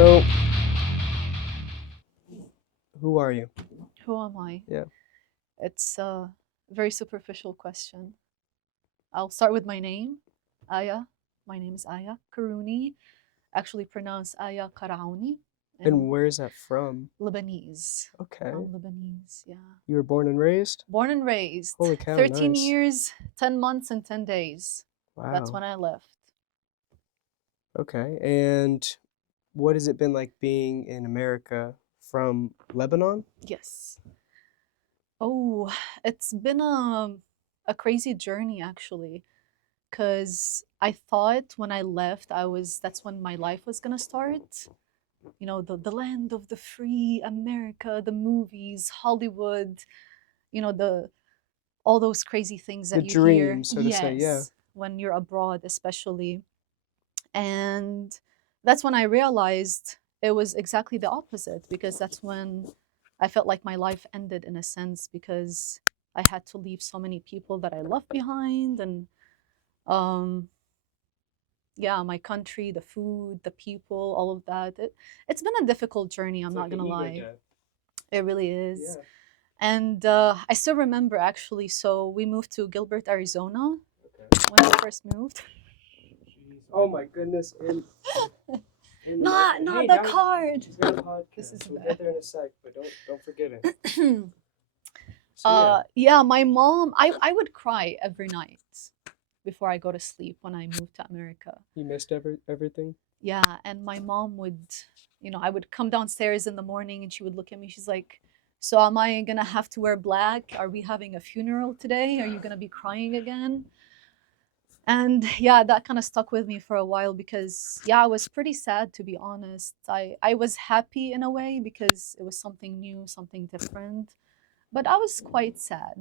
So, who are you? Who am I? Yeah. It's a very superficial question. I'll start with my name, Aya. My name is Aya Karuni, actually pronounced Aya Karauni, And and where is that from? Lebanese. Okay. I'm Lebanese, yeah. You were born and raised? Born and raised. Holy cow, 13 nice. years, 10 months, and 10 days. That's Wow. when I left. Okay. And what has it been like being in America from Lebanon? Yes. Oh, it's been a crazy journey actually. Because I thought when I left, that's when my life was gonna start. You know, the land of the free, America, the movies, Hollywood, the all those crazy things The that you hear. dream, so to say, yeah. Yes, when you're abroad, especially. And that's when I realized it was exactly the opposite, because that's when I felt like my life ended in a sense, because I had to leave so many people that I left behind. And um yeah, my country, the food, the people, all of that. It's been a difficult journey, I'm It's not like an gonna ego lie. death. It really is. Yeah. And I still remember actually, so we moved to Gilbert, Arizona Okay. when I first moved. Jeez. Oh my goodness. And the mic. Not Hey, the now card. she's got a This is podcast. We'll bad. get there in a sec, but don't forget it. So yeah, Yeah, my mom, I would cry every night before I go to sleep when I moved to America. you missed everything. Yeah, and my mom would, I would come downstairs in the morning and she would look at me. She's like, "So am I gonna have to wear black? Are we having a funeral today? Are you gonna be crying again?" And yeah, that kind of stuck with me for a while, because yeah, I was pretty sad, to be honest. I was happy in a way because it was something new, something different, but I was quite sad.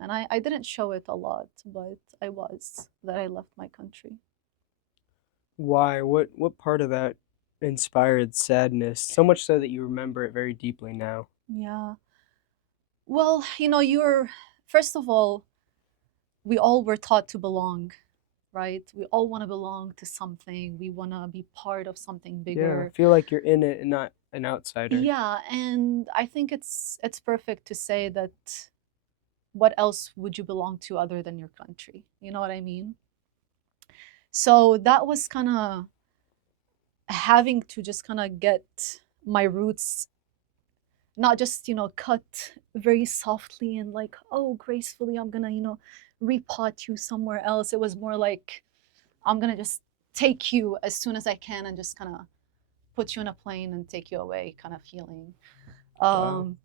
And I didn't show it a lot, but I was, that I left my country. Why? What part of that inspired sadness? So much so that you remember it very deeply now. Yeah. Well, you're, first of all, we all were taught to belong, right? We all want to belong to something. We want to be part of something Yeah, bigger. feel like you're in it and not an outsider. Yeah, and I think it's perfect to say that what else would you belong to other than your country? You know what I mean? So that was kind of having to just kind of get my roots, not just cut very softly and like, oh, gracefully I'm gonna repot you somewhere else. It was more like, I'm gonna just take you as soon as I can and just kind of put you in a plane and take you away, kind of feeling. Wow. um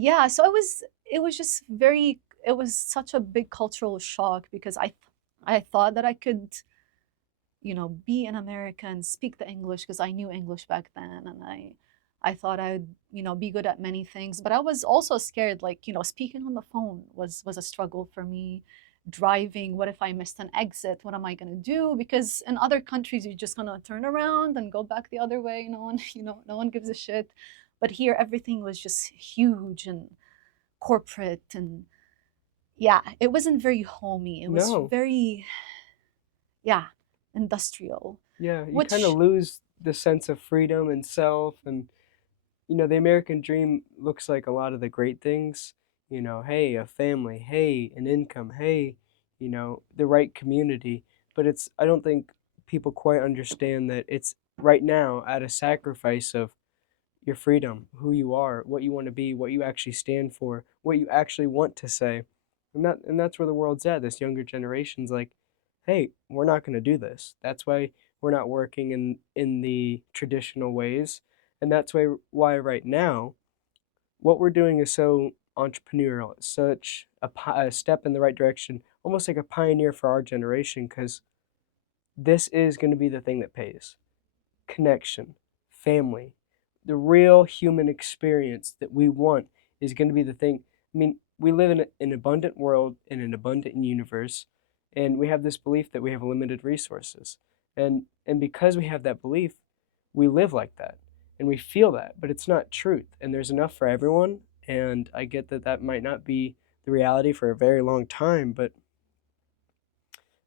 yeah, so it was just very, it was such a big cultural shock, because I thought that I could be in America and speak the English, because I knew English back then, and I thought I would be good at many things. But I was also scared, like speaking on the phone was a struggle for me. Driving, what if I missed an exit? What am I going to do? Because in other countries you're just going to turn around and go back the other way. No one no one gives a shit. But here everything was just huge and corporate, and yeah, it wasn't very homey. It was No. very, yeah, industrial, Yeah, you kind of which, lose the sense of freedom and self and the American dream looks like a lot of the great things, hey, a family, hey, an income, hey, the right community, but I don't think people quite understand that it's right now at a sacrifice of your freedom, who you are, what you want to be, what you actually stand for, what you actually want to say. And that's where the world's at. This younger generation's like, hey, we're not going to do this. That's why we're not working in the traditional ways. And that's why right now what we're doing is so entrepreneurial. It's such a step in the right direction, almost like a pioneer for our generation, because this is going to be the thing that pays. Connection, family, the real human experience that we want is going to be the thing. I mean, we live in an abundant world, in an abundant universe, and we have this belief that we have limited resources. And because we have that belief, we live like that and we feel that, but it's not truth. And there's enough for everyone. And I get that that might not be the reality for a very long time, but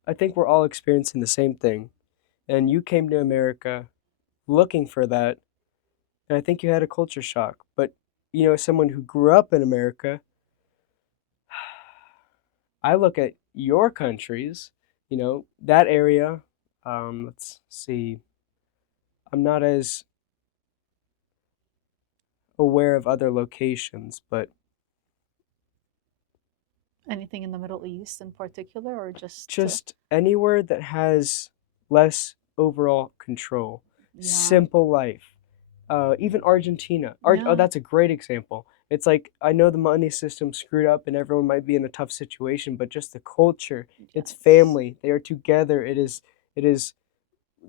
I think we're all experiencing the same thing. And you came to America looking for that, and I think you had a culture shock. But as someone who grew up in America, I look at your countries, that area. Let's see. I'm not as aware of other locations, but Anything in the Middle East in particular, or just just anywhere that has less overall control, yeah, simple life. Even Argentina. Oh, yeah, that's a great example. It's like I know the money system screwed up and everyone might be in a tough situation, but just the culture, it's yes, family. They are together. It is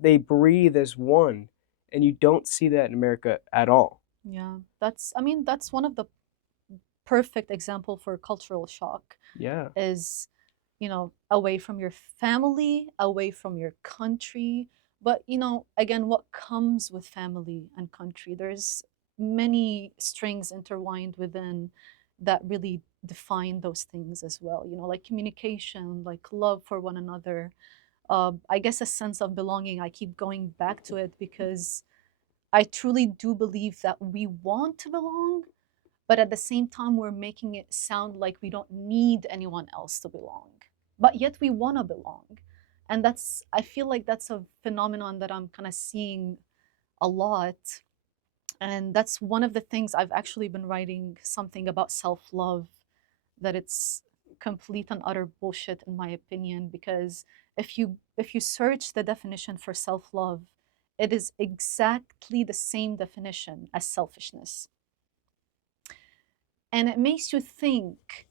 they breathe as one, and you don't see that in America at all. yeah. That's, I mean, that's one of the perfect example for cultural shock Yeah. is, away from your family, away from your country. But, again, what comes with family and country? There's many strings intertwined within that really define those things as well, like communication, like love for one another. I guess a sense of belonging. I keep going back to it because I truly do believe that we want to belong, but at the same time we're making it sound like we don't need anyone else to belong, but yet we want to belong. And that's, I feel like that's a phenomenon that I'm kind of seeing a lot. And that's one of the things I've actually been writing something about self-love, that it's complete and utter bullshit in my opinion, because if you search the definition for self-love, it is exactly the same definition as selfishness. And it makes you think,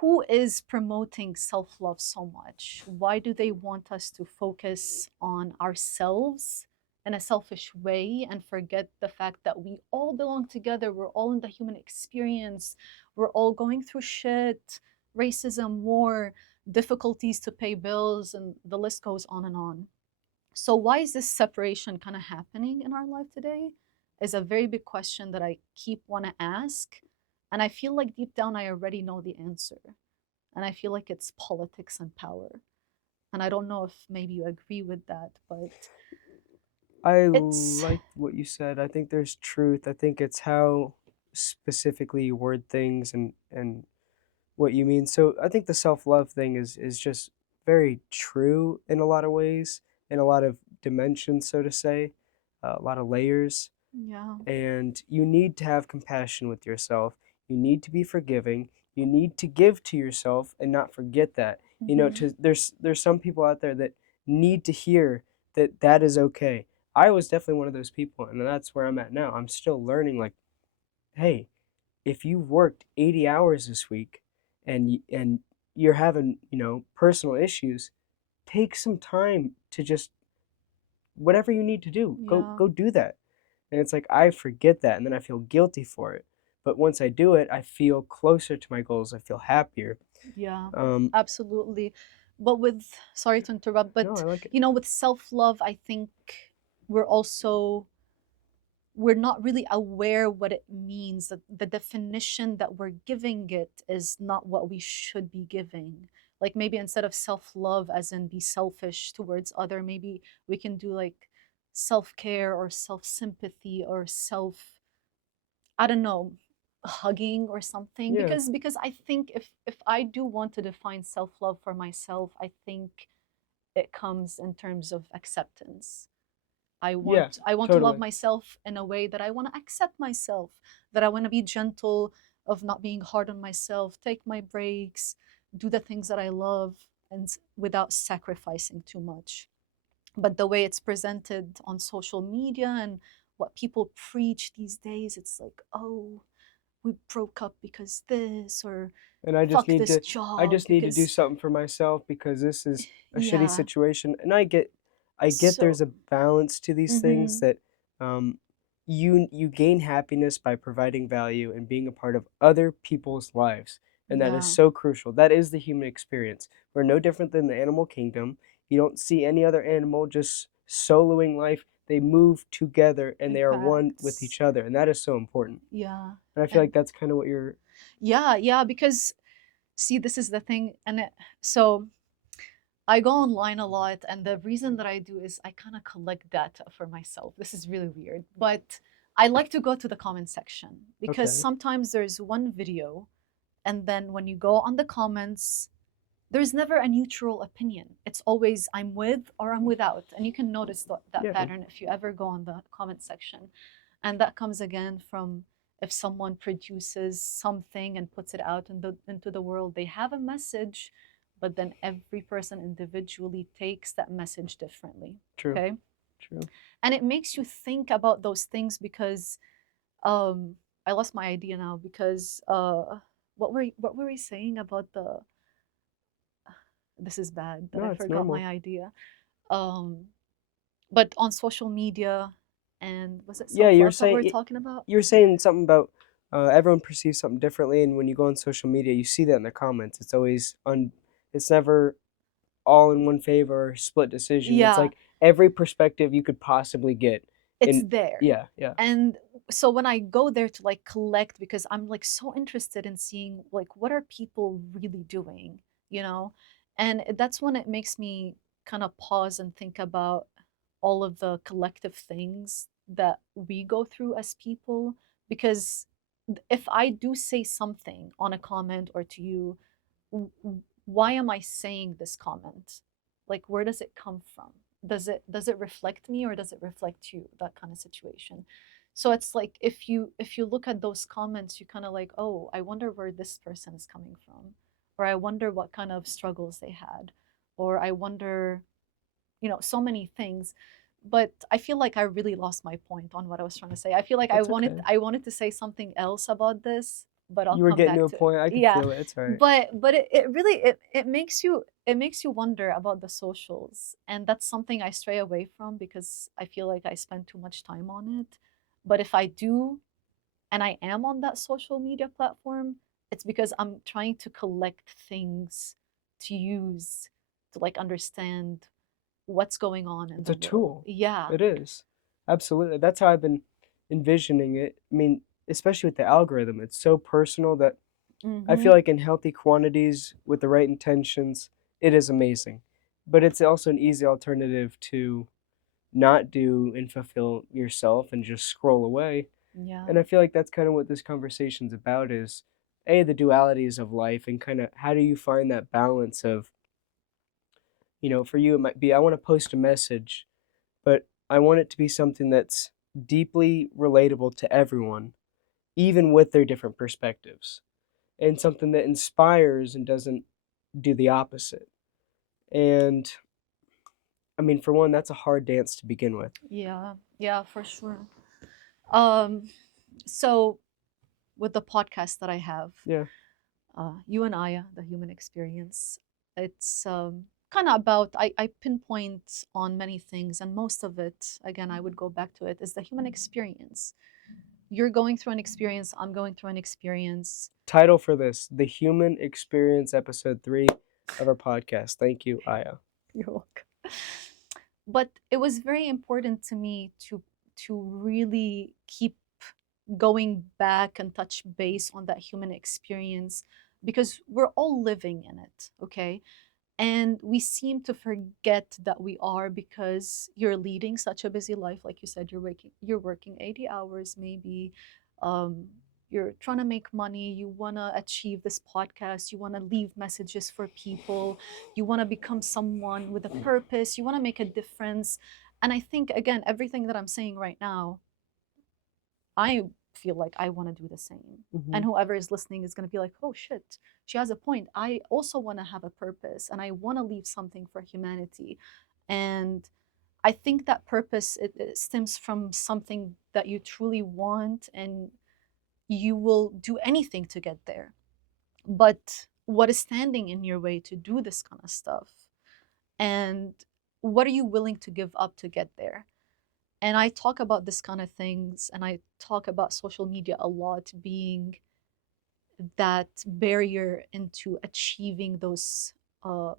who is promoting self love so much? Why do they want us to focus on ourselves in a selfish way and forget the fact that we all belong together? We're all in the human experience. We're all going through shit, racism, war, difficulties to pay bills, and the list goes on and on. So, why is this separation kind of happening in our life today? Is a very big question that I keep want to ask. And I feel like deep down I already know the answer. And I feel like it's politics and power. And I don't know if maybe you agree with that, but I it's, like what you said. I think there's truth. I think it's how specifically you word things and what you mean. So I think the self-love thing is just very true in a lot of ways, in a lot of dimensions, so to say, a lot of layers. yeah. And you need to have compassion with yourself. You need to be forgiving. You need to give to yourself and not forget that. Hmm. There's some people out there that need to hear that that is okay. I was definitely one of those people, and that's where I'm at now. I'm still learning. Like, hey, if you've worked 80 hours this week, and you're having personal issues, take some time to just whatever you need to do. Go Yeah. go do that. And it's like I forget that and then I feel guilty for it. But once I do it, I feel closer to my goals. I feel happier. Yeah. Um, Absolutely. But with, sorry to interrupt, no, but I like it. with self-love, I think we're also, we're not really aware what it means, that the definition that we're giving it is not what we should be giving. Like maybe instead of self-love as in be selfish towards other, maybe we can do like self-care or self-sympathy or self, I don't know, hugging or something. Yeah, Because I think if I do want to define self-love for myself, I think it comes in terms of acceptance. I yeah, want I want to love totally. myself in a way that I want to accept myself, that I want to be gentle, of not being hard on myself, take my breaks, do the things that I love, and without sacrificing too much. But the way it's presented on social media and what people preach these days, it's like, oh, we broke up because this, or And fuck this I job just need to do because, something for myself because this is a shitty yeah. situation. And I get So, there's a balance to these things mm-hmm, that um you gain happiness by providing value and being a part of other people's lives. And that is yeah, so crucial. That is the human experience. We're no different than the animal kingdom. You don't see any other animal just soloing life. They move together and they are one with facts. each other. And that is so important. Yeah. And I feel And like that's kind of what you're yeah, yeah, because see, this is the thing. And so I go online a lot, and the reason that I do is I kind of collect data for myself. This is really weird, but I like to go to the comment section because Okay. sometimes there's one video, and then when you go on the comments, there's never a neutral opinion. It's always I'm with or I'm without. And you can notice that Yeah. pattern if you ever go on the comment section. And that comes again from if someone produces something and puts it out into the world, they have a message, but then every person individually takes that message differently. True. Okay. True. And it makes you think about those things because um I lost my idea now because what were we saying about the this is bad that No, I it's forgot normal. my idea. Um, but on social media, and was it Yeah, self love that we're talking about? you're saying something about everyone perceives something differently, and when you go on social media, you see that in the comments. It's always it's never all in one favor or split decision. It's Yeah, like every perspective you could possibly get. it's In there. yeah, yeah, And so when I go there to like collect, because I'm like so interested in seeing like what are people really doing, you know? And that's when it makes me kind of pause and think about all of the collective things that we go through as people. Because if I do say something on a comment or to you, why am I saying this comment? Like, where does it come from? Does it reflect me or does it reflect you? That kind of situation. So it's like if you look at those comments, you kind of like, oh, I wonder where this person is coming from, or I wonder what kind of struggles they had, or I wonder, so many things. But I feel like I really lost my point on what I was trying to say. I feel like I that's wanted okay. I wanted to say something else about this, but I'll You were come getting to back a to it. point. I could Yeah. feel it. It's all right. But it really it makes you wonder about the socials. And that's something I stray away from because I feel like I spend too much time on it. But if I do and I am on that social media platform, it's because I'm trying to collect things to use to like understand what's going on in It's the a world. tool. Yeah. It is. Absolutely. That's how I've been envisioning it. I mean, especially with the algorithm, it's so personal that I Mm-hmm. feel like in healthy quantities with the right intentions, it is amazing. But it's also an easy alternative to not do and fulfill yourself and just scroll away. Yeah. And I feel like that's kind of what this conversation's about is A, the dualities of life and kind of how do you find that balance of, for you it might be I want to post a message, but I want it to be something that's deeply relatable to everyone, even with their different perspectives, and something that inspires and doesn't do the opposite. And I mean, for one, that's a hard dance to begin with. Yeah. Yeah, for sure. Um, so with the podcast that I have, Yeah. you and I, the human experience, it's kind of about I pinpoint on many things, and most of it, again, I would go back to it, is the human experience. You're going through an experience, I'm going through an experience. Title for this: The Human Experience, Episode 3 of our podcast. Thank you, Aya. You're welcome. But it was very important to me to really keep going back and touch base on that human experience because we're all living in it, okay? And we seem to forget that we are because you're leading such a busy life. Like you said, you're working 80 hours maybe. um, you're trying to make money, you want to achieve this podcast, you want to leave messages for people, you want to become someone with a purpose, you want to make a difference. And I think, again, everything that I'm saying right now, I feel like I want to do the same. Mm-hmm. And whoever is listening is going to be like, oh shit, she has a point. I also want to have a purpose and I want to leave something for humanity. And I think that purpose, it stems from something that you truly want and you will do anything to get there. But what is standing in your way to do this kind of stuff? And what are you willing to give up to get there? And I talk about this kind of things and I talk about social media a lot being that barrier into achieving those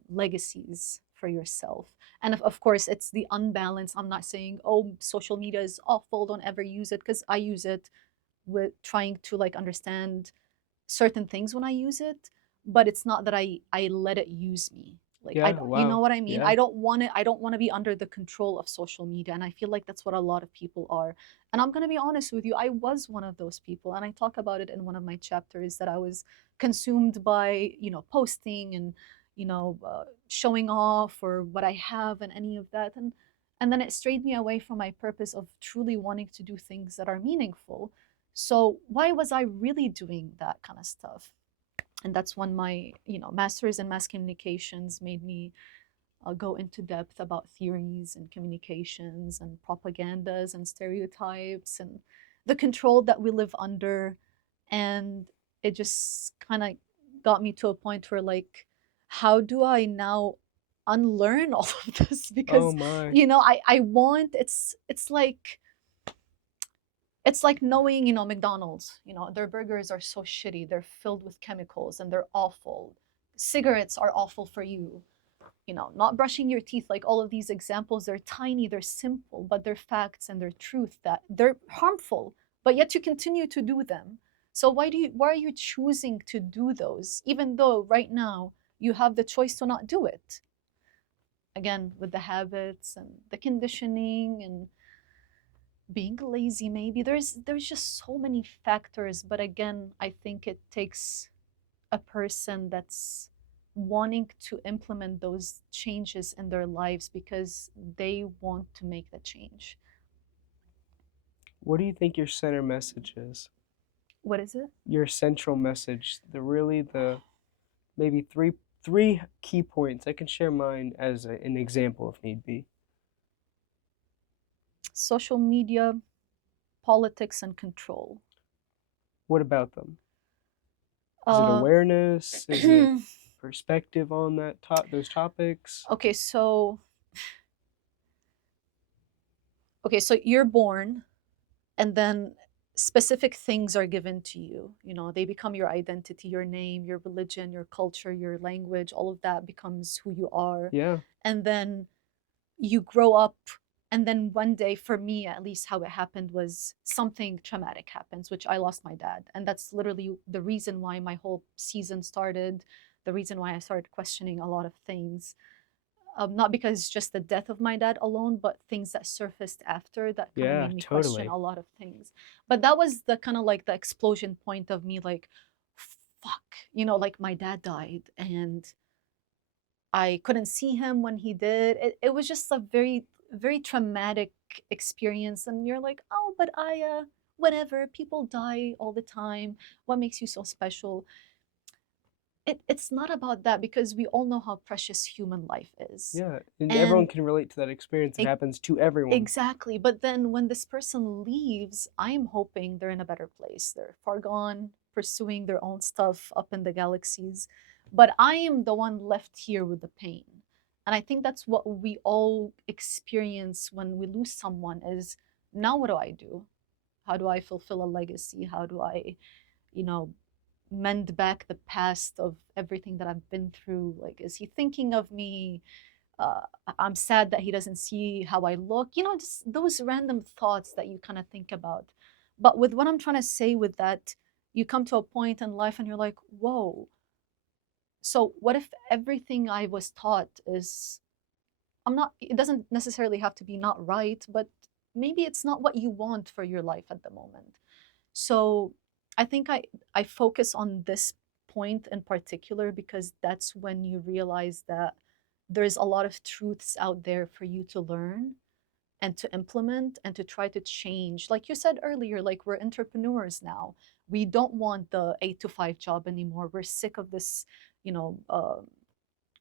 legacies for yourself. And of course, it's the unbalance. I'm not saying, oh, social media is awful, don't ever use it, because I use it with trying to like understand certain things when I use it, but it's not that I let it use me. Like, I, Yeah, you know wow. what I mean? Yeah. I don't want to be under the control of social media. And I feel like that's what a lot of people are. And I'm going to be honest with you, I was one of those people. And I talk about it in one of my chapters that I was consumed by, posting and, showing off or what I have and any of that. And then it strayed me away from my purpose of truly wanting to do things that are meaningful. So why was I really doing that kind of stuff? And that's when my master's in mass communications made me go into depth about theories and communications and propagandas and stereotypes and the control that we live under. And it just kind of got me to a point where, like, how do I now unlearn all of this? Oh Because my. I want, it's like knowing, McDonald's, their burgers are so shitty. They're filled with chemicals and they're awful. Cigarettes are awful for you. Not brushing your teeth, like all of these examples, they're tiny, they're simple, but they're facts and they're truth that they're harmful, but yet you continue to do them. So why are you choosing to do those, even though right now you have the choice to not do it? Again, with the habits and the conditioning and being lazy, maybe there's just so many factors. But again, I think it takes a person that's wanting to implement those changes in their lives because they want to make the change. What do you think your center message is? What is it? Your central message, the maybe three key points. I can share mine as an example if need be. Social media, politics, and control. What about them? Is it uh awareness? Is it perspective on those topics? okay, so you're born, and then specific things are given to you. They become your identity, your name, your religion, your culture, your language. All of that becomes who you are. Yeah. And then you grow up, and then one day, for me at least, how it happened was something traumatic happens, which I lost my dad. And that's literally the reason why my whole season started, the reason why I started questioning a lot of things. Not because just the death of my dad alone, but things that surfaced after that kind of Yeah, made me question totally. a lot of things. But that was the kind of like the explosion point of me, like, fuck, like my dad died and I couldn't see him when he did. It was just a very, very traumatic experience. And you're like, oh, but whatever, people die all the time. What makes you so special? It's not about that, because we all know how precious human life is. Yeah, and everyone And can relate to that experience. It it, happens to everyone. exactly. But then when this person leaves, I'm hoping they're in a better place. They're far gone, pursuing their own stuff up in the galaxies. But I am the one left here with the pain. And I think that's what we all experience when we lose someone is, now what do I do? How do I fulfill a legacy? How do I, you know, mend back the past of everything that I've been through? Like, is he thinking of me? uh, I'm sad that he doesn't see how I look. Just those random thoughts that you kind of think about. But with what I'm trying to say with that, you come to a point in life and you're like, whoa. So what if everything I was taught is, I'm not, it doesn't necessarily have to be not right, but maybe it's not what you want for your life at the moment. So I think I focus on this point in particular because that's when you realize that there's a lot of truths out there for you to learn and to implement and to try to change. Like you said earlier, like, we're entrepreneurs now. We don't want the 8 to 5 job anymore. We're sick of this, you know,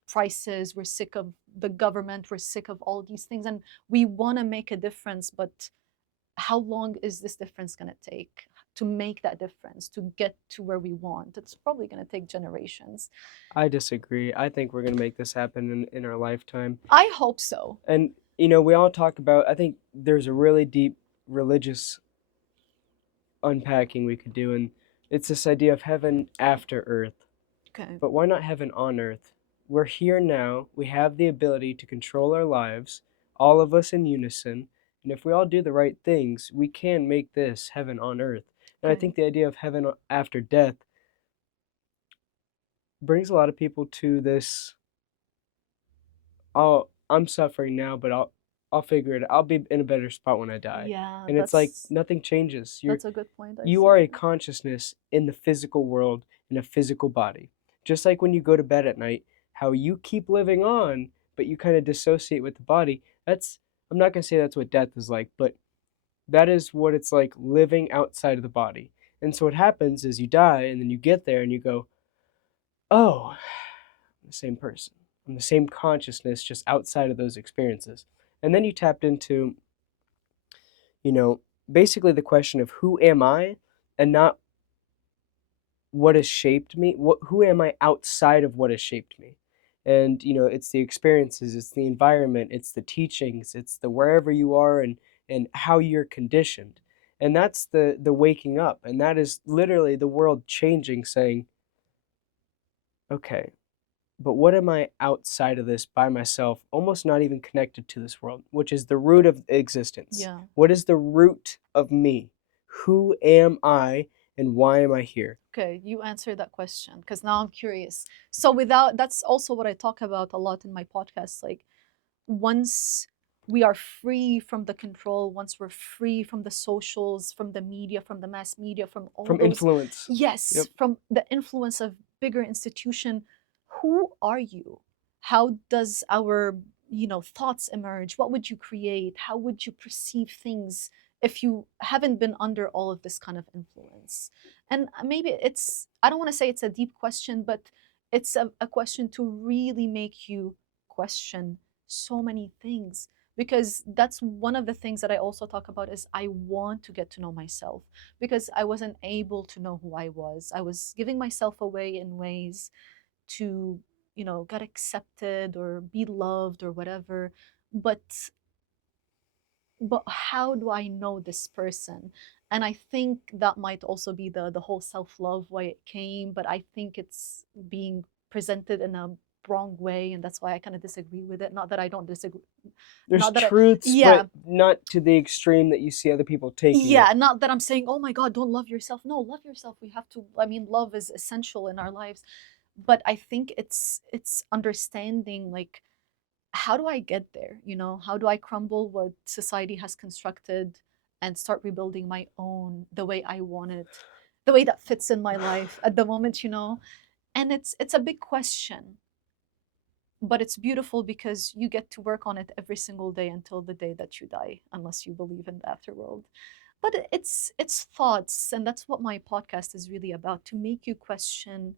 prices. We're sick of the government. We're sick of all these things, and we want to make a difference. But how long is this difference going to take to make that difference, to get to where we want? It's probably going to take generations. I disagree. I think we're going to make this happen in our lifetime. I hope so. And, we all talk about, I think there's a really deep religious unpacking we could do, and it's this idea of heaven after earth. Okay. But why not heaven on earth? We're here now. We have the ability to control our lives, all of us in unison. And if we all do the right things, we can make this heaven on earth. And I Okay. think the idea of heaven after death brings a lot of people to this I'm suffering now, but I'll figure it. I'll be in a better spot when I die. Yeah, And it's like nothing changes. that's a good point. I You see are a that. consciousness in the physical world, in a physical body. Just like when you go to bed at night, how you keep living on, but you kind of dissociate with the body. I'm not going to say that's what death is like, but that is what it's like living outside of the body. And so what happens is you die, and then you get there and you go, oh, I'm the same person. I'm the same consciousness, just outside of those experiences. And then you tapped into, you know, basically the question of who am I, and not what has shaped me. Who am I outside of what has shaped me? And it's the experiences, it's the environment, it's the teachings, it's the wherever you are, and how you're conditioned. And that's the waking up, and that is literally the world changing, saying, okay, but what am I outside of this by myself, almost not even connected to this world, which is the root of existence? Yeah. What is the root of me? Who am I, and why am I here? Okay, you answered that question because now I'm curious. So that's also what I talk about a lot in my podcast. Like once we are free from the control, once we're free from the socials, from the media, from the mass media, from all From those, influence. yes, Yep. from the influence of bigger institution, who are you? How does our, thoughts emerge? What would you create? How would you perceive things if you haven't been under all of this kind of influence? And maybe I don't want to say it's a deep question, but it's a question to really make you question so many things, because that's one of the things that I also talk about is I want to get to know myself, because I wasn't able to know who I was giving myself away in ways to get accepted or be loved or whatever. But how do I know this person? And I think that might also be the whole self-love why it came, but I think it's being presented in a wrong way, and that's why I kind of disagree with it. Not that I don't disagree, There's not that I truths, yeah, but not to the extreme that you see other people taking it. yeah, not that I'm saying, oh my God, don't love yourself. No, love yourself. We have to, I mean, love is essential in our lives. But I think it's understanding, like, how do I get there? How do I crumble what society has constructed and start rebuilding my own the way I want it, the way that fits in my life at the moment. And it's a big question, but it's beautiful because you get to work on it every single day until the day that you die, unless you believe in the afterworld. But it's thoughts, and that's what my podcast is really about, to make you question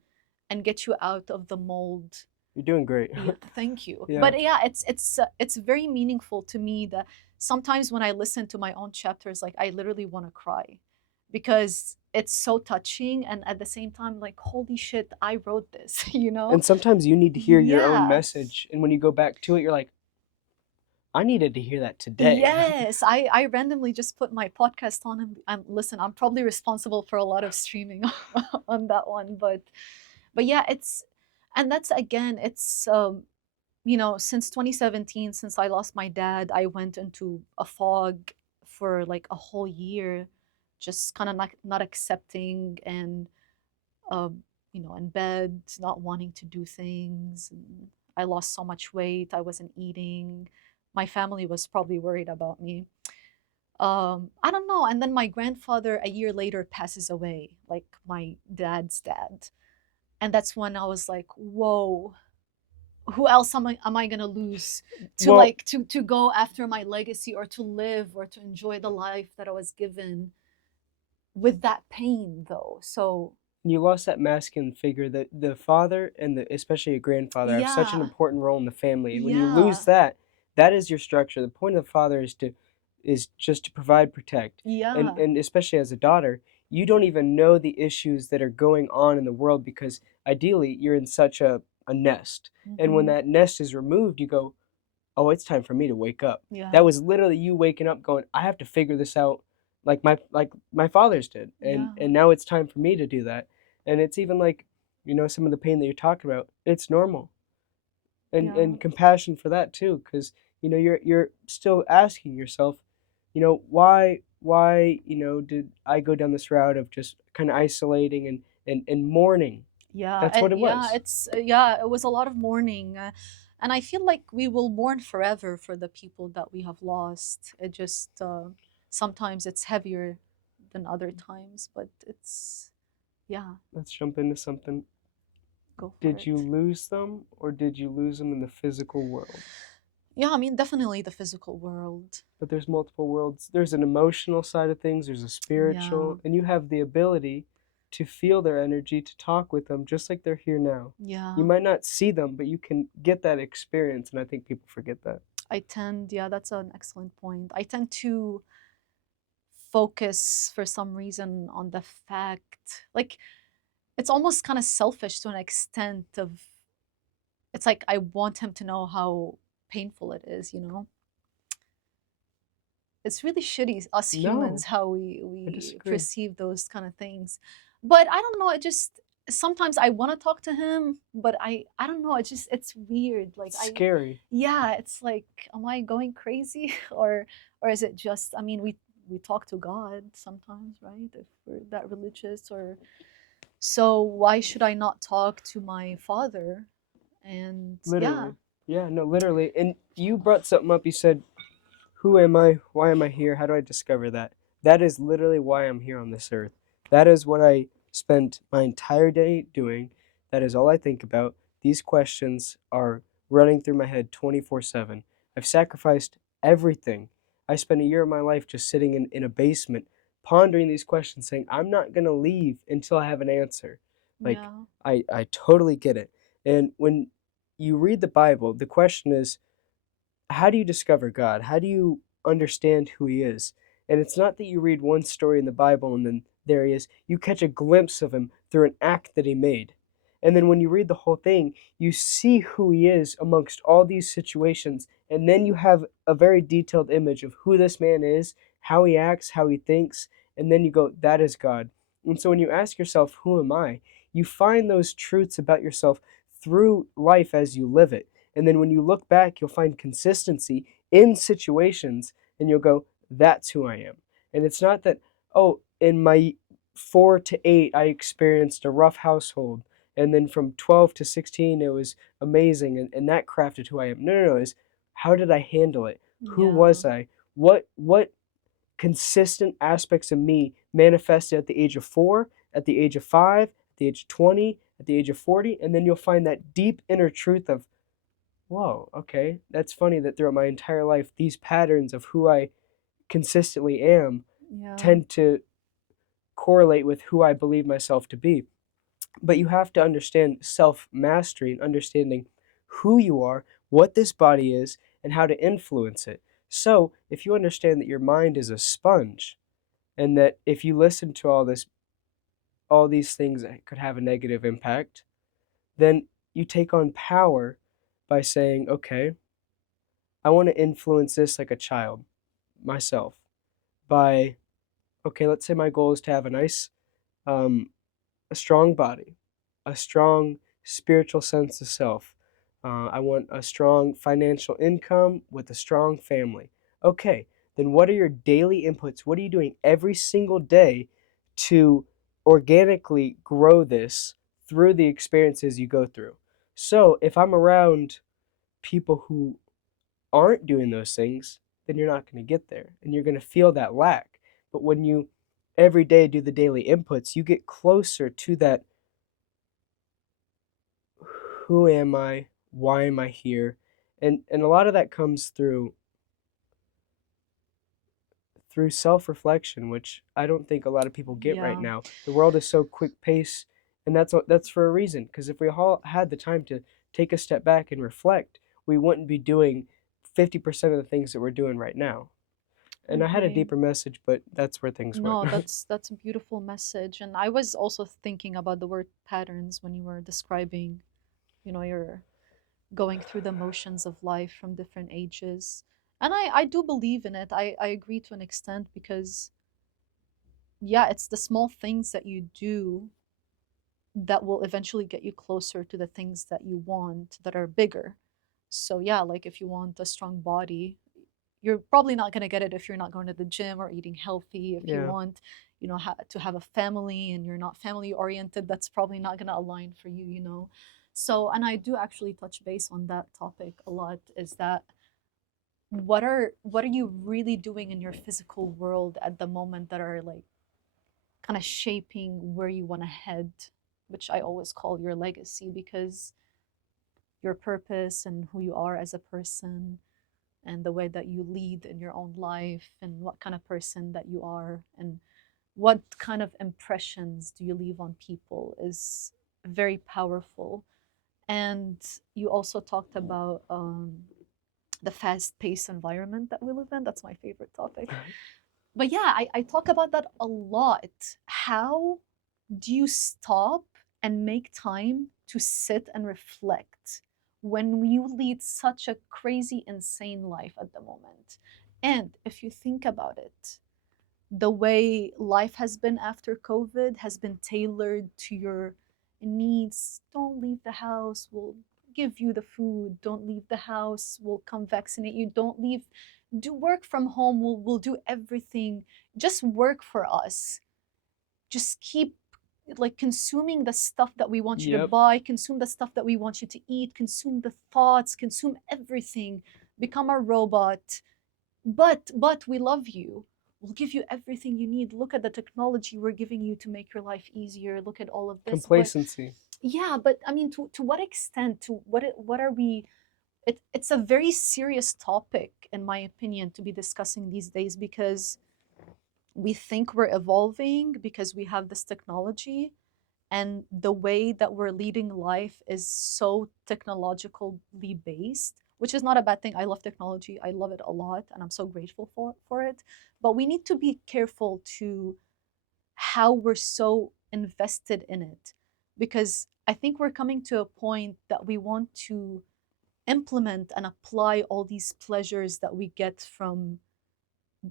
and get you out of the mold. You're doing great. Yeah, thank you. Yeah. But yeah, it's very meaningful to me that sometimes when I listen to my own chapters, like I literally want to cry because it's so touching, and at the same time, like, holy shit, I wrote this. And sometimes you need to hear your own Yeah. message, and when you go back to it, you're like, I needed to hear that today. Yes, I randomly just put my podcast on, and listen, I'm probably responsible for a lot of streaming on that one, but yeah, and that's again, since 2017, since I lost my dad, I went into a fog for like a whole year, just kind of not accepting, and in bed, not wanting to do things. And I lost so much weight. I wasn't eating. My family was probably worried about me. I don't know. And then my grandfather a year later passes away, like my dad's dad. And that's when I was like, whoa, who else am I gonna lose to, Well, like, to go after my legacy, or to live, or to enjoy the life that I was given with that pain, though? So you lost that masculine figure. That the father and especially a grandfather have such an yeah, important role in the family. When you lose yeah, that, that is your structure. The point of the father is just to provide, protect, and yeah. especially as a daughter, you don't even know the issues that are going on in the world because ideally you're in such a nest. And when Hmm. that nest is removed, you go, oh, it's time for me to wake up. That Yeah, was literally you waking up going, I have to figure this out like my fathers did. And yeah, and now it's time for me to do that. And it's even like, some of the pain that you're talking about, it's normal. And yeah, compassion for that too, because you're still asking yourself, why did I go down this route of just kind of isolating and mourning? yeah. That's what it Yeah, was. it was a lot of mourning. And I feel like we will mourn forever for the people that we have lost. It just sometimes it's heavier than other times, but it's yeah, Let's jump into something. go for Did you it. lose them or did you lose them in the physical world? Yeah, I mean, definitely the physical world. But there's multiple worlds. There's an emotional side of things, there's a Yeah, spiritual, and you have the ability to feel their energy, to talk with them just like they're here now. You yeah. might not see them, but you can get that experience, and I think people forget that. Yeah, that's an excellent point. I tend to focus for some reason on the fact, like, it's almost kind of selfish to an extent of, it's like I want him to know how painful it is, you know? It's really shitty, us humans, No, how I we disagree. perceive those kind of things. But I don't know, it just sometimes I want to talk to him, but I don't know, it's weird. Like It's I scary. yeah, it's like, am I going crazy? Or is it just, I mean, we talk to God sometimes, right? If we're that religious, or so why should I not talk to my father? And yeah, Literally. Yeah, no, literally. And you brought something up. You said, who am I? Why am I here? How do I discover that? That is literally why I'm here on this earth. That is what I spent my entire day doing. That is all I think about. These questions are running through my head 24/7. I've sacrificed everything. I spent a year of my life just sitting in a basement pondering these questions, saying, I'm not going to leave until I have an answer. Like, yeah, I totally get it. And when you read the Bible, the question is, how do you discover God? How do you understand who He is? And it's not that you read one story in the Bible and then there He is. You catch a glimpse of Him through an act that He made. And then when you read the whole thing, you see who He is amongst all these situations. And then you have a very detailed image of who this man is, how he acts, how he thinks. And then you go, that is God. And so when you ask yourself, who am I? You find those truths about yourself through life as you live it. And then when you look back, you'll find consistency in situations and you'll go, that's who I am. And it's not that, oh, in my 4 to 8, I experienced a rough household. And then from 12 to 16, it was amazing. And that crafted who I am. No, no, no. It's how did I handle it? Who yeah, was I? What consistent aspects of me manifested at the age of 4, at the age of 5, at the age of 20, at the age of 40? And then you'll find that deep inner truth of, whoa, okay, that's funny that throughout my entire life, these patterns of who I consistently am yeah, tend to correlate with who I believe myself to be. But you have to understand self mastery and understanding who you are, what this body is, and how to influence it. So, if you understand that your mind is a sponge, and that if you listen to all these things that could have a negative impact, then you take on power by saying, okay, I want to influence this like a child myself by, okay, let's say my goal is to have a nice, um, a strong body, a strong spiritual sense of self. I want a strong financial income with a strong family. Okay, then what are your daily inputs? What are you doing every single day to organically grow this through the experiences you go through? So if I'm around people who aren't doing those things, then you're not going to get there and you're going to feel that lack. But when you every day do the daily inputs, you get closer to that, who am I? Why am I here? And a lot of that comes through self-reflection, which I don't think a lot of people get right yeah. now. The world is so quick paced, and that's for a reason, because if we all had the time to take a step back and reflect, we wouldn't be doing 50% of the things that we're doing right now. And I had a Okay. deeper message, but that's where things went. No, that's a beautiful message. And I was also thinking about the word patterns when you were describing, you're going through the motions of life from different ages. And I do believe in it. I agree to an extent because yeah, it's the small things that you do that will eventually get you closer to the things that you want that are bigger. So yeah, like if you want a strong body, you're probably not going to get it if you're not going to the gym or eating healthy. If you Yeah. want, to have a family and you're not family oriented, that's probably not going to align for you, So, and I do actually touch base on that topic a lot, is that what are you really doing in your physical world at the moment that are like kind of shaping where you want to head, which I always call your legacy, because your purpose and who you are as a person and the way that you lead in your own life and what kind of person that you are and what kind of impressions do you leave on people is very powerful. And you also talked about the fast-paced environment that we live in. That's my favorite topic. But yeah, I talk about that a lot. How do you stop and make time to sit and reflect when you lead such a crazy, insane life at the moment? And if you think about it, the way life has been after COVID has been tailored to your needs. Don't leave the house, we'll give you the food. Don't leave the house, we'll come vaccinate you. Don't leave, do work from home, we'll do everything. Just work for us. Just keep like consuming the stuff that we want you to Yep. buy, consume the stuff that we want you to eat, consume the thoughts, consume everything, become a robot. But we love you, we'll give you everything you need. Look at the technology we're giving you to make your life easier. Look at all of this. But Complacency. yeah, but I mean, to what extent, to what are we, it's a very serious topic in my opinion to be discussing these days, because we think we're evolving because we have this technology, and the way that we're leading life is so technologically based, which is not a bad thing. I love technology, I love it a lot, and I'm so grateful for it. But we need to be careful to how we're so invested in it, because I think we're coming to a point that we want to implement and apply all these pleasures that we get from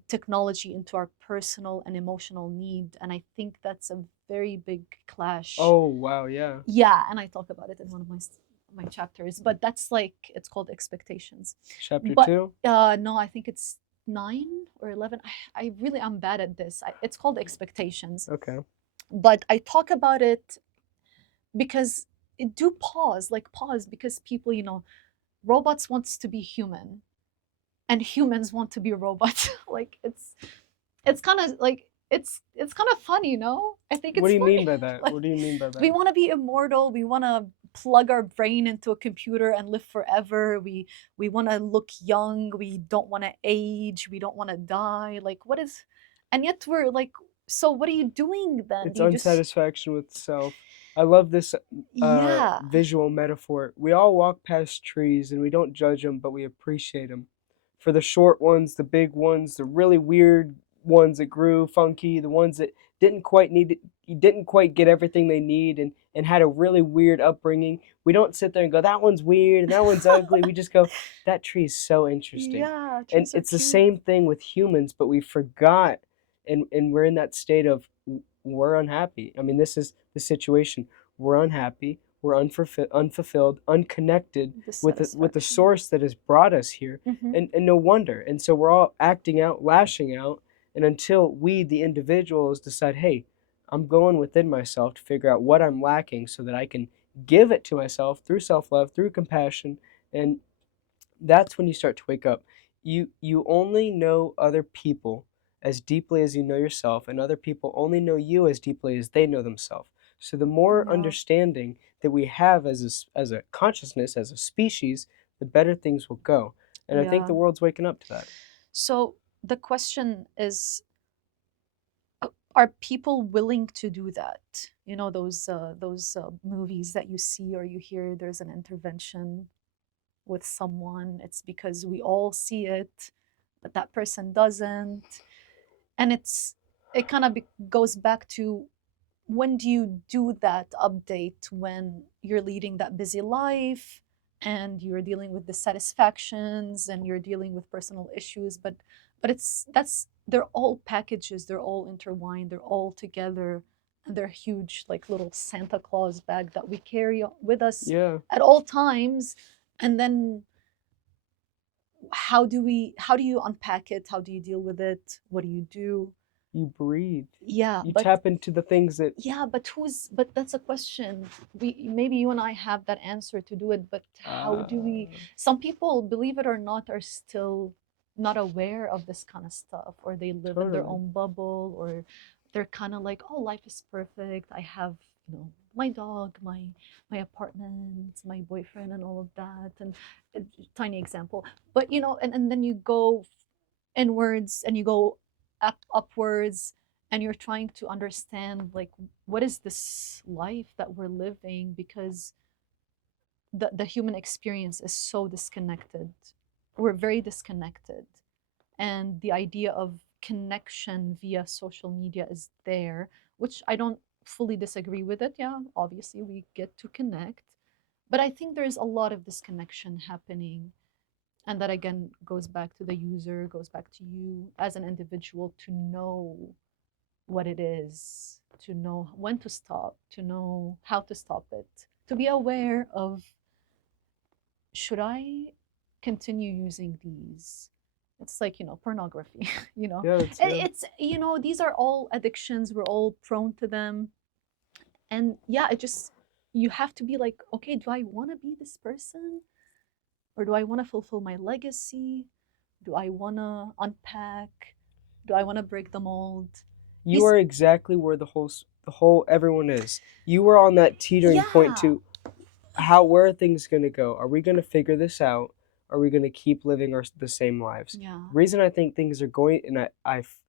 technology into our personal and emotional need. And I think that's a very big clash. Oh, wow, yeah. Yeah, and I talk about it in one of my chapters, but that's like, it's called expectations. Chapter But 2? no, I think it's 9 or 11. I really am bad at this. It's called expectations. Okay. But I talk about it because it do pause, like pause, because people, robots wants to be human and humans want to be robots. Like it's kind of like it's kind of funny, I think What do it's you mean funny. by that? Like What do you mean by we that? want to be immortal, we want to plug our brain into a computer and live forever. We want to look young, we don't want to age, we don't want to die. Like what is, and yet we're like, so what are you doing then? It's Do you just, unsatisfaction with self. I love this yeah, visual metaphor. We all walk past trees and we don't judge them, but we appreciate them. For the short ones, the big ones, the really weird ones that grew funky, the ones that didn't quite get everything they need and had a really weird upbringing. We don't sit there and go, that one's weird and that one's ugly. We just go, that tree's so interesting. yeah, And trees are it's the cute. same thing with humans, but we forgot and we're in that state of we're unhappy. I mean, this is the situation. We're unhappy. We're unfulfilled, unconnected with the Dissatisfaction. source that has brought us here, Mm-hmm. and no wonder. And so we're all acting out, lashing out, and until we, the individuals, decide, hey, I'm going within myself to figure out what I'm lacking, so that I can give it to myself through self love, through compassion, and that's when you start to wake up. You only know other people as deeply as you know yourself, and other people only know you as deeply as they know themselves. So the more Yeah, understanding that we have as a consciousness, as a species, the better things will go. And I think yeah. the world's waking up to that. So the question is, are people willing to do that? Those movies that you see or you hear, there's an intervention with someone. It's because we all see it, but that person doesn't. And it kind of goes back to, when do you do that update when you're leading that busy life and you're dealing with dissatisfactions and you're dealing with personal issues, but it's that's they're all packages, they're all intertwined, they're all together, and they're huge, like little Santa Claus bag that we carry with us Yeah. at all times. And then how do you unpack it? How do you deal with it? What do you do? You breathe. Yeah, You but tap into the things that yeah, but that's a question. We maybe you and I have that answer to do it, but how do we? uh Some people, believe it or not, are still not aware of this kind of stuff, or they live in their totally. own bubble, or they're kind of like, oh, life is perfect. I have, my dog, my apartment, my boyfriend, and all of that. And a tiny example, but and then you go inwards and you go upwards, and you're trying to understand, like, what is this life that we're living, because the human experience is so disconnected. We're very disconnected, and the idea of connection via social media is there, which I don't fully disagree with it. Yeah, obviously we get to connect, but I think there's a lot of disconnection happening, and that again goes back to the user, goes back to you as an individual, to know what it is, to know when to stop, to know how to stop it, to be aware of, should I continue using these? It's like, pornography. Yeah, that's yeah. It's, these are all addictions, we're all prone to them. And yeah, you have to be like, okay, do I want to be this person, or do I want to fulfill my legacy? Do I want to unpack? Do I want to break the mold? You These, are exactly where the whole everyone is. You are on that teetering point yeah, to how where are things going to go? Are we going to figure this out? Are we going to keep living the same lives? yeah, The reason I think things are going, and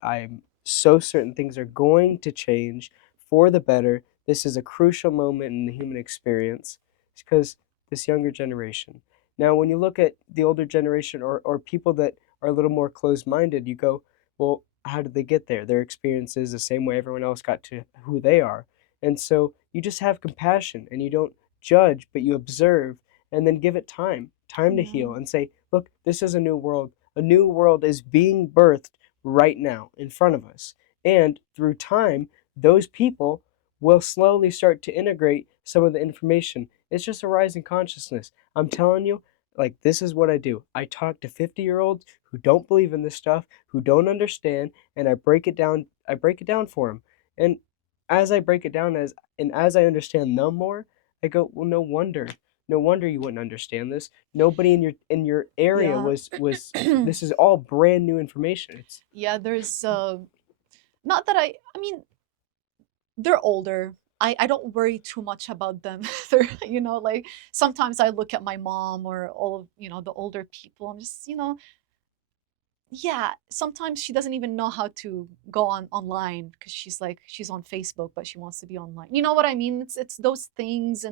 I'm so certain things are going to change for the better. This is a crucial moment in the human experience, because this younger generation. Now, when you look at the older generation, or people that are a little more closed-minded, you go, well, how did they get there? Their experiences the same way everyone else got to who they are. And so you just have compassion, and you don't judge, but you observe, and then give it time to yeah, heal, and say, look, this is a new world. A new world is being birthed right now in front of us. And through time, those people will slowly start to integrate some of the information. It's just a rising consciousness. I'm telling you, like, this is what I do. I talk to 50-year-olds who don't believe in this stuff, who don't understand, and I break it down for them. And as I break it down, as I understand them more, I go, well, no wonder you wouldn't understand this. Nobody in your area yeah. was. This is all brand new information. It's Yeah, there's not that I mean, they're older. I don't worry too much about them. They're, like, sometimes I look at my mom or all of, the older people. I'm just, yeah, sometimes she doesn't even know how to go online, because she's like, she's on Facebook, but she wants to be online. You know what I mean? It's those things.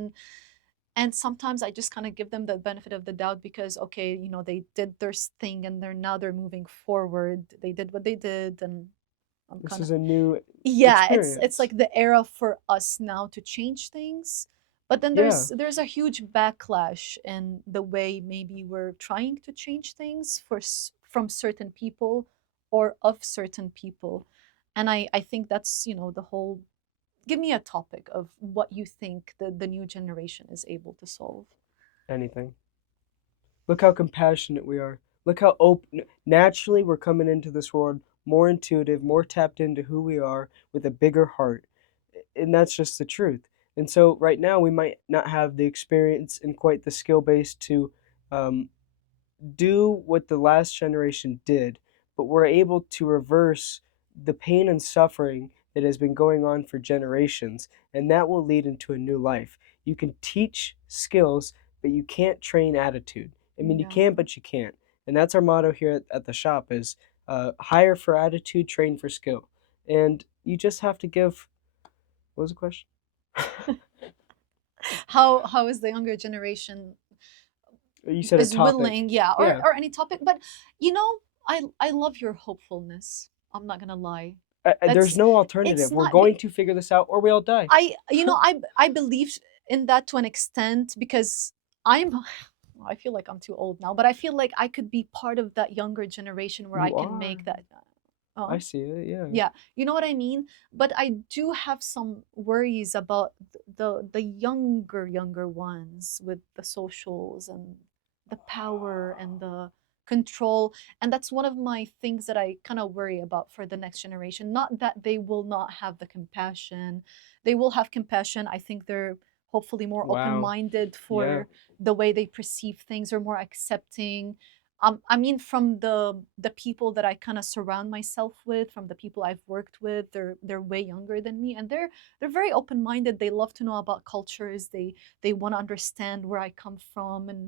And sometimes I just kind of give them the benefit of the doubt, because okay, they did their thing, and they're moving forward. They did what they did, and I'm this kind of, is a new yeah, it's experience. like the era for us now to change things. But then Yeah, there's a huge backlash in the way maybe we're trying to change things from certain people, or of certain people. And I think that's, the whole, give me a topic of what you think the new generation is able to solve. anything. Look how compassionate we are. Look how open. Naturally, we're coming into this world more intuitive, more tapped into who we are, with a bigger heart. And that's just the truth. And so, right now, we might not have the experience and quite the skill base to um, do what the last generation did, but we're able to reverse the pain and suffering that has been going on for generations, and that will lead into a new life. You can teach skills, but you can't train attitude. I mean, you Yeah. can, but you can't. And that's our motto here at the shop is hire for attitude, train for skill. And you just have to give, what was the question? How is the younger generation You said a is topic. willing, yeah, Yeah, or any topic. But I love your hopefulness. I'm not gonna lie. there's That's no It's alternative. We're not. going to figure this out, or we all die. I believe in that to an extent, because I'm I feel like I'm too old now, but I feel like I could be part of that younger generation where I You can are. make that. I Oh, see it, yeah. yeah, you know what I mean. But I do have some worries about the younger ones, with the socials and the power and the control. And that's one of my things that I kind of worry about for the next generation. Not that they will not have the compassion, they will have compassion. I think they're hopefully more Wow. open-minded Yeah. for the way they perceive things, or more accepting. I mean, from the people that I kind of surround myself with, from the people I've worked with, they're way younger than me, and they're very open-minded. They love to know about cultures. They want to understand where I come from, and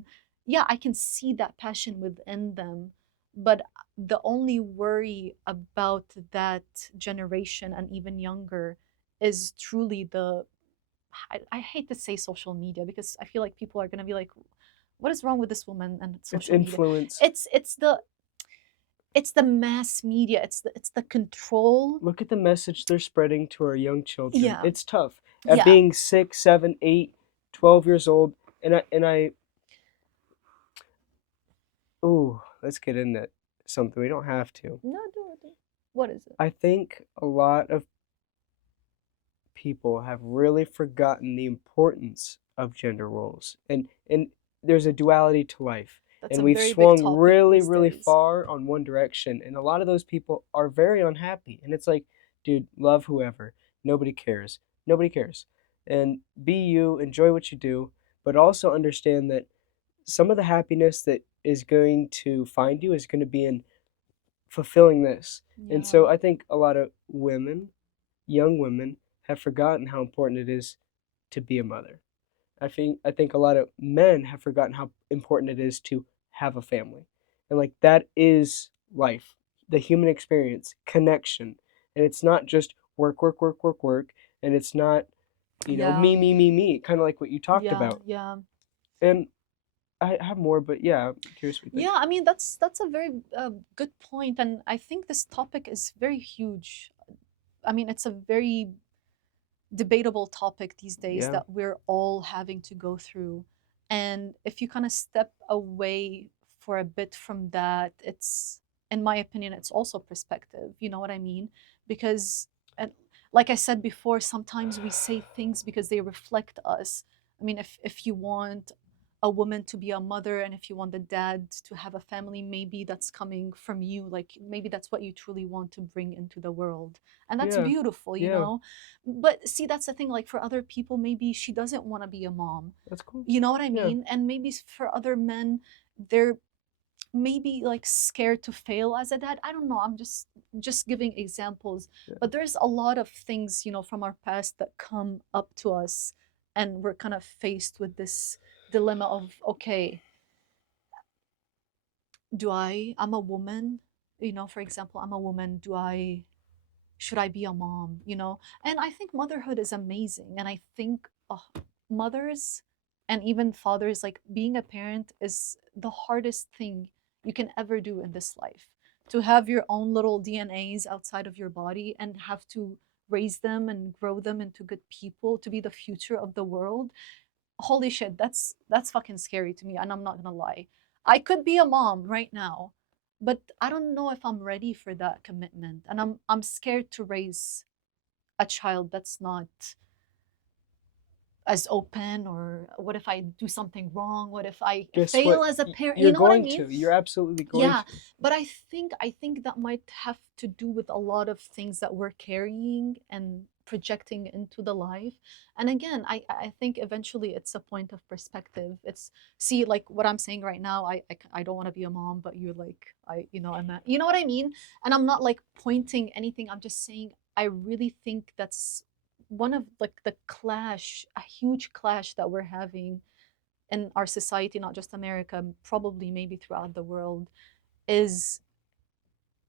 yeah, I can see that passion within them. But the only worry about that generation and even younger is truly I hate to say social media, because I feel like people are gonna be like, what is wrong with this woman and It's social media? influence. It's the mass media. It's the control. Look at the message they're spreading to our young children. Yeah, It's tough. At yeah. being 6, 7, 8, 12 years old, and I ooh, let's get into something. We don't have to. No, do. What is it? I think a lot of people have really forgotten the importance of gender roles. And there's a duality to life. That's a And we've very big swung topic really, these really days. far on one direction. And a lot of those people are very unhappy. And it's like, dude, love whoever. Nobody cares. Nobody cares. And be you, enjoy what you do, but also understand that some of the happiness that is going to find you is going to be in fulfilling this. And Yeah, so I think a lot of women, young women, have forgotten how important it is to be a mother. I think a lot of men have forgotten how important it is to have a family. And like that is life. The human experience, connection. And it's not just work, work, work, work, work. And it's not, yeah, me, kind of like what you talked yeah, about. yeah. And I have more, but yeah, I'm curious what you think. Yeah, I mean, that's a very good point, and I think this topic is very huge. I mean, it's a very debatable topic these days Yeah. that we're all having to go through. And if you kind of step away for a bit from that, it's, in my opinion, it's also perspective. You know what I mean? Because, and like I said before, sometimes we say things because they reflect us. I mean, if you want a woman to be a mother, and if you want the dad to have a family, maybe that's coming from you. Like maybe that's what you truly want to bring into the world. And that's Yeah. beautiful, you Yeah. know? But see, that's the thing. Like for other people, maybe she doesn't want to be a mom. That's cool. You know what I Yeah. mean? And maybe for other men, they're maybe like scared to fail as a dad. I don't know. I'm just giving examples. Yeah. But there's a lot of things, from our past that come up to us, and we're kind of faced with this dilemma of, okay, I'm a woman, for example, I'm a woman. Should I be a mom? And I think motherhood is amazing. And I think mothers and even fathers, like being a parent is the hardest thing you can ever do in this life. To have your own little DNAs outside of your body and have to raise them and grow them into good people to be the future of the world. Holy shit, that's fucking scary to me, and I'm not gonna lie. I could be a mom right now, but I don't know if I'm ready for that commitment, and I'm scared to raise a child that's not as open. Or what if I do something wrong? What if I Guess what? fail as a parent? You You're know what I going mean? to. You're absolutely going Yeah, to. but I think that might have to do with a lot of things that we're carrying and projecting into the life. And again, I think eventually it's a point of perspective. It's, see, like what I'm saying right now, I don't want to be a mom, but you're like, you know what I mean? And I'm not like pointing anything. I'm just saying I really think that's one of like the clash, a huge clash that we're having in our society, not just America, probably maybe throughout the world, is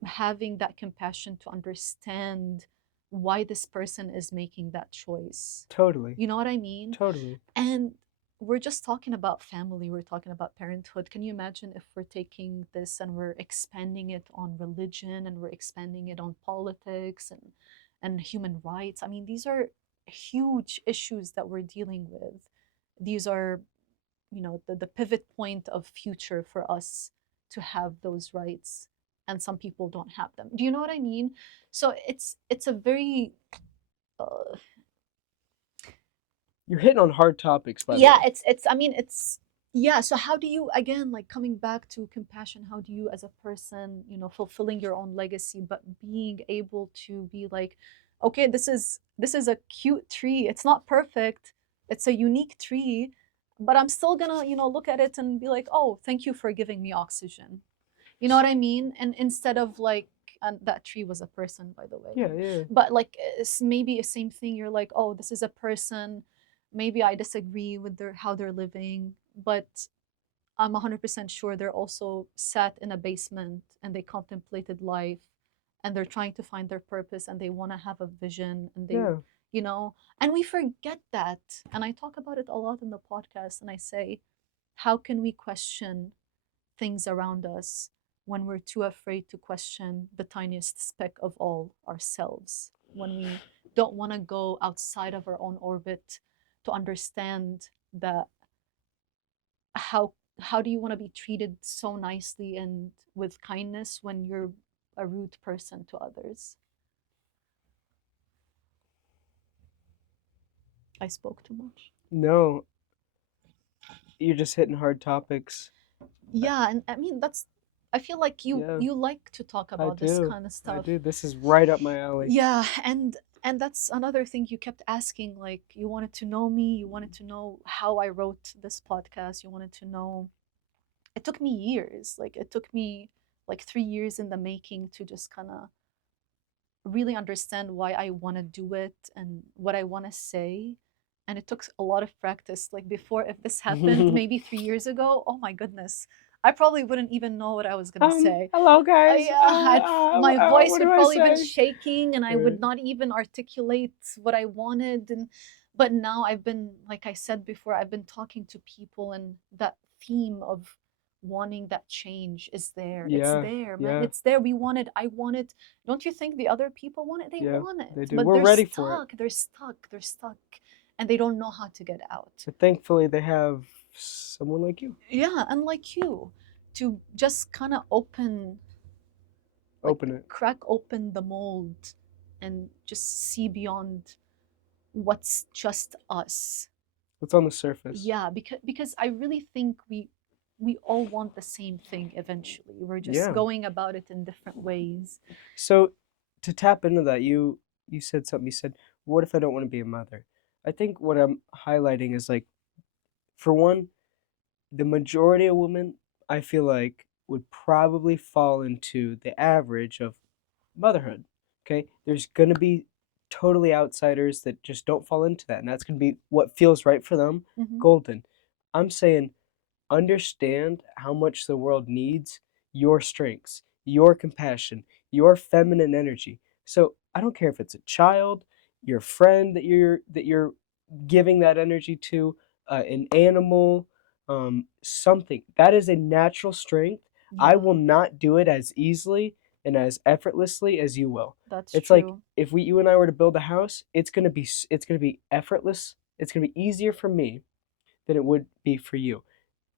having that compassion to understand why this person is making that choice. Totally. You know what I mean? Totally. And we're just talking about family, we're talking about parenthood. Can you imagine if we're taking this and we're expanding it on religion, and we're expanding it on politics and human rights? I mean, these are huge issues that we're dealing with. These are, the pivot point of future for us to have those rights, and some people don't have them. Do you know what I mean? So it's a very You're hitting on hard topics, by the yeah, way. it's I mean, it's yeah, so how do you, again, like coming back to compassion, how do you as a person, fulfilling your own legacy, but being able to be like, okay, this is a cute tree, it's not perfect, it's a unique tree, but I'm still gonna, look at it and be like, oh, thank you for giving me oxygen. You know what I mean? And instead of like, and that tree was a person, by the way. Yeah, yeah, But like, maybe a same thing. You're like, oh, this is a person. Maybe I disagree with their how they're living, but I'm 100% sure they're also sat in a basement and they contemplated life, and they're trying to find their purpose, and they want to have a vision, and yeah. and we forget that. And I talk about it a lot in the podcast, and I say, how can we question things around us when we're too afraid to question the tiniest speck of all ourselves, when we don't want to go outside of our own orbit to understand that how how do you want to be treated so nicely and with kindness when you're a rude person to others? I spoke too much. No, you're just hitting hard topics. Yeah, and I mean, that's, I feel like you Yeah, you like to talk I about this do. kind of I stuff. do. This is right up my alley. Yeah, and that's another thing you kept asking, like you wanted to know me, you wanted to know how I wrote this podcast, you wanted to know. It took me years. Like it took me like 3 years in the making to just kind of really understand why I want to do it and what I want to say. And it took a lot of practice. Like before, if this happened maybe 3 years ago, oh my goodness, I probably wouldn't even know what I was gonna say. Hello guys. Yeah, my voice What do would I probably been say? shaking, and I would Right. not even articulate what I wanted. And but now I've been, like I said before, I've been talking to people, and that theme of wanting that change is there. It's Yeah, there, man. yeah, It's there. We want it. I want it. Don't you think the other people want it? They yeah. want it, They do. but We're they're ready for it. stuck. They're stuck. They're stuck, and they don't know how to get out. But thankfully, they have someone like you. Yeah, unlike you, to just kind of open, like Open it. crack open the mold and just see beyond what's just us. What's on the surface? Yeah, because I really think we all want the same thing eventually. We're just Yeah. going about it in different ways. So to tap into that, you said something. You said, "What if I don't want to be a mother?" I think what I'm highlighting is like, for one, the majority of women, I feel like, would probably fall into the average of motherhood. Okay, there's gonna be totally outsiders that just don't fall into that, and that's gonna be what feels right for them. Hmm. Golden. I'm saying understand how much the world needs your strengths, your compassion, your feminine energy. So I don't care if it's a child, your friend that you're giving that energy to, an animal, something that is a natural strength. I Yeah, will not do it as easily and as effortlessly as you will. that's It's like true. if you and I were to build a house, it's gonna be effortless. It's gonna be easier for me than it would be for you,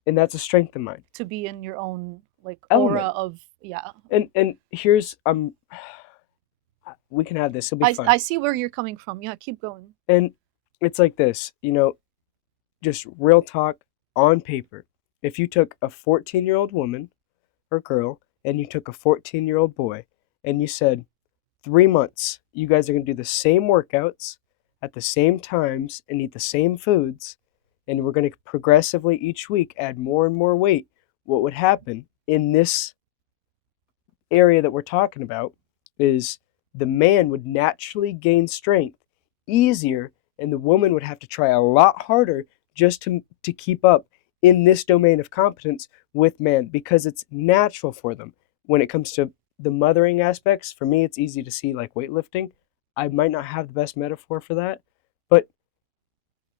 and that's a strength of mine. To be in your own like aura Element. of, yeah. And here's we can have this. It'll be fun. I see where you're coming from. Yeah, keep going. And it's like this, just real talk on paper. If you took a 14-year-old woman or girl and you took a 14-year-old boy and you said 3 months, you guys are going to do the same workouts at the same times and eat the same foods, and we're going to progressively each week add more and more weight, what would happen in this area that we're talking about is the man would naturally gain strength easier, and the woman would have to try a lot harder just to keep up in this domain of competence with man, because it's natural for them. When it comes to the mothering aspects, for me it's easy to see, like weightlifting. I might not have the best metaphor for that, but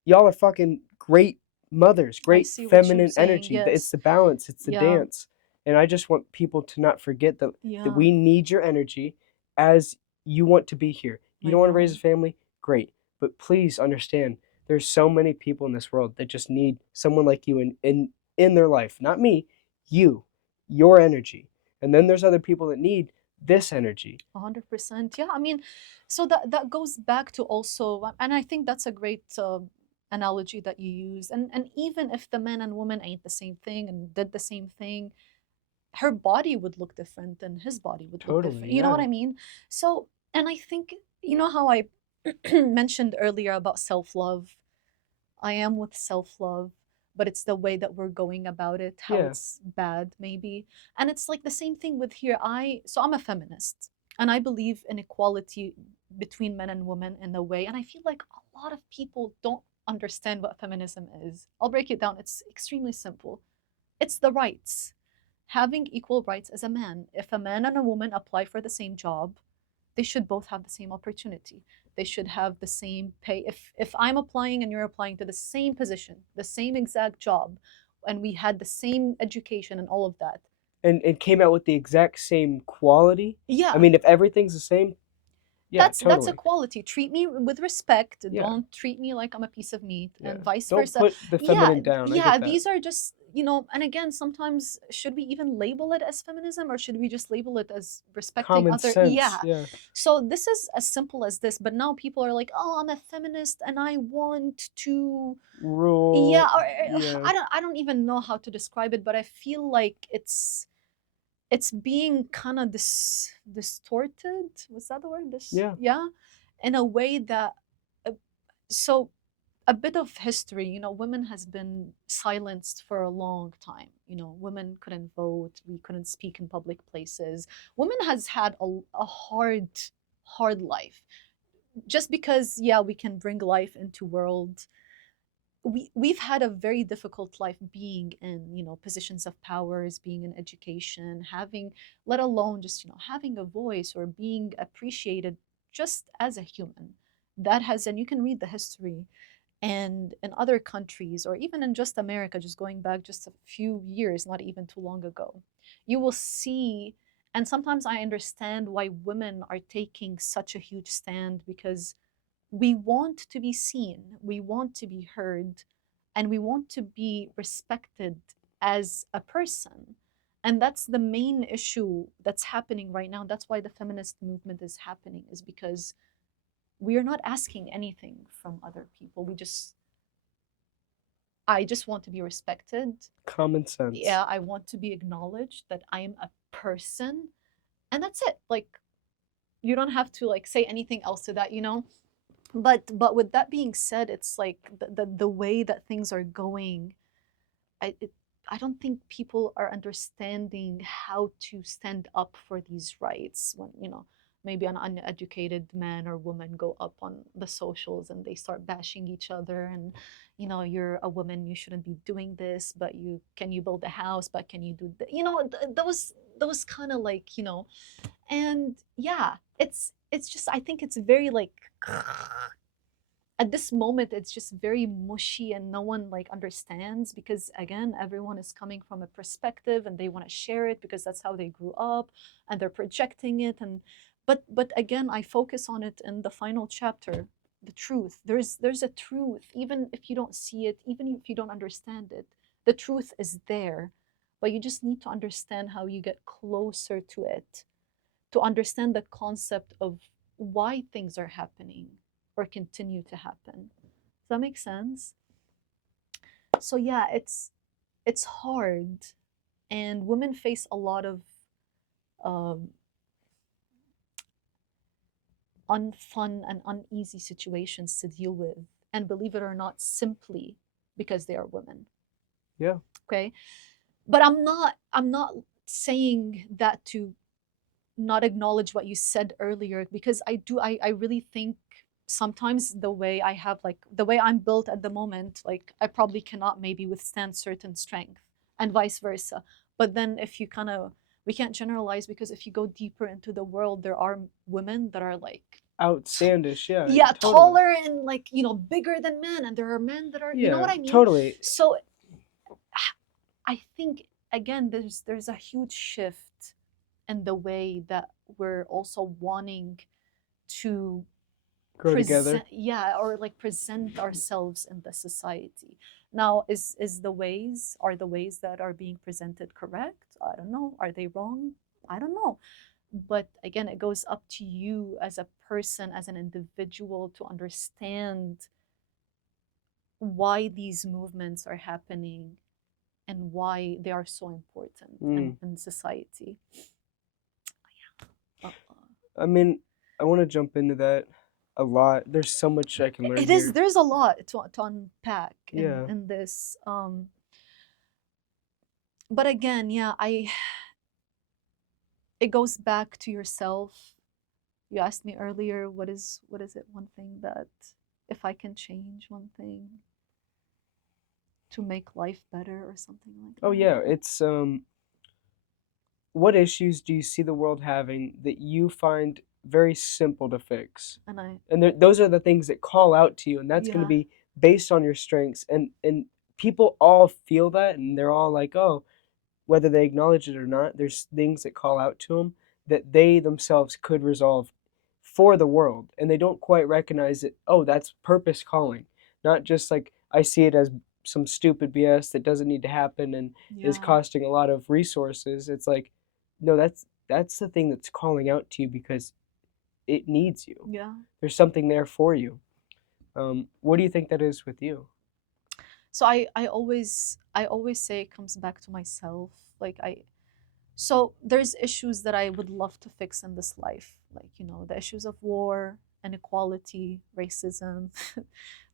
y'all are fucking great mothers, I great see what you're feminine saying. energy. It's Yes. the balance, it's the Yeah. dance. And I just want people to not forget that Yeah. we need your energy as you want to be here. You I don't want to raise a know. family? Great. But please understand there's so many people in this world that just need someone like you in their life. Not me, you, your energy. And then there's other people that need this energy. 100%. Yeah, I mean, so that goes back to also, and I think that's a great analogy that you use, and even if the man and woman ain't the same thing and did the same thing, her body would look different and his body would look Totally, different. You know what yeah. I mean? So, and I think, you know how I mentioned earlier about self-love. I am with self-love, but it's the way that we're going about it, how Yeah. it's bad maybe. And it's like the same thing with here. I'm a feminist and I believe in equality between men and women in a way. And I feel like a lot of people don't understand what feminism is. I'll break it down. It's extremely simple. It's the rights. Having equal rights as a man. If a man and a woman apply for the same job, they should both have the same opportunity. They should have the same pay. If I'm applying and you're applying to the same position, the same exact job, and we had the same education and all of that. And it came out with the exact same quality. I Yeah, mean, if everything's the same, yeah, that's totally. equality. Treat me with respect. Yeah, Don't treat me like I'm a piece of meat, yeah. and vice Don't versa. put the Yeah, feminine down. I yeah, get that. these are just, and again, sometimes should we even label it as feminism or should we just label it as respecting Common other? sense. Yeah. Yeah. So this is as simple as this, but now people are like, "Oh, I'm a feminist and I want to." Yeah, Rule. or Yeah. I don't even know how to describe it, but I feel like it's being kind of distorted. Was that the word? Yeah. Yeah, in a way that uh, so a bit of history. Women has been silenced for a long time. Women couldn't vote. We couldn't speak in public places. Women has had a hard life. Just because, yeah, we can bring life into world, we've had a very difficult life being in positions of powers, being in education, having, let alone just having a voice or being appreciated just as a human. That has, and you can read the history, and in other countries or even in just America, just going back just a few years, not even too long ago, you will see. And sometimes I understand why women are taking such a huge stand, because we want to be seen, we want to be heard, and we want to be respected as a person. And that's the main issue that's happening right now. That's why the feminist movement is happening, is because we are not asking anything from other people. I just want to be respected. Common sense. Yeah, I want to be acknowledged that I am a person, and that's it. Like, you don't have to like say anything else to that. But with that being said, it's like the way that things are going, I it, I don't think people are understanding how to stand up for these rights when maybe an uneducated man or woman go up on the socials and they start bashing each other, and you're a woman, you shouldn't be doing this, but you build a house, but can you do those kind of like and yeah, it's just, I think it's very like at this moment it's just very mushy and no one like understands, because again, everyone is coming from a perspective and they want to share it because that's how they grew up and they're projecting it. And but again, I focus on it in the final chapter, the truth. There's a truth, even if you don't see it, even if you don't understand it, the truth is there. But you just need to understand how you get closer to it, to understand the concept of why things are happening or continue to happen. Does that make sense? So yeah, it's hard, and women face a lot of um, unfun and uneasy situations to deal with, and believe it or not, simply because they are women. Yeah. Okay, but I'm not saying that to not acknowledge what you said earlier, because I really think sometimes the way I have, like the way I'm built at the moment, like I probably cannot maybe withstand certain strength, and vice versa. But then if you kind of, we can't generalize, because if you go deeper into the world, there are women that are like Outstandish. Yeah. yeah, Totally. taller and like bigger than men, and there are men that are, Yeah. what I mean. Totally. So I think again, there's a huge shift in the way that we're also wanting to Grow present, together. yeah, or like present ourselves in the society. Now, are the ways that are being presented correct? I don't know. Are they wrong? I don't know. But again, it goes up to you as a person, as an individual, to understand why these movements are happening and why they are so important Mm. in society. Uh, I mean, I want to jump into that a lot. There's so much I can learn it is, here. there's a lot to unpack Yeah. in this. But again, yeah, it goes back to yourself. You asked me earlier, what is it one thing that, if I can change one thing to make life better or something like Oh that. yeah, it's what issues do you see the world having that you find very simple to fix? And I, And those are the things that call out to you, and that's going to yeah, be based on your strengths. And people all feel that, and they're all like, oh, whether they acknowledge it or not, there's things that call out to them that they themselves could resolve for the world, and they don't quite recognize it. Oh, that's purpose calling, not just like I see it as some stupid BS that doesn't need to happen and is yeah, costing a lot of resources. It's like, no, that's the thing that's calling out to you because it needs you. yeah. There's something there for you. What do you think that is with you? So I always say it comes back to myself. Like so there's issues that I would love to fix in this life, like the issues of war, inequality, racism,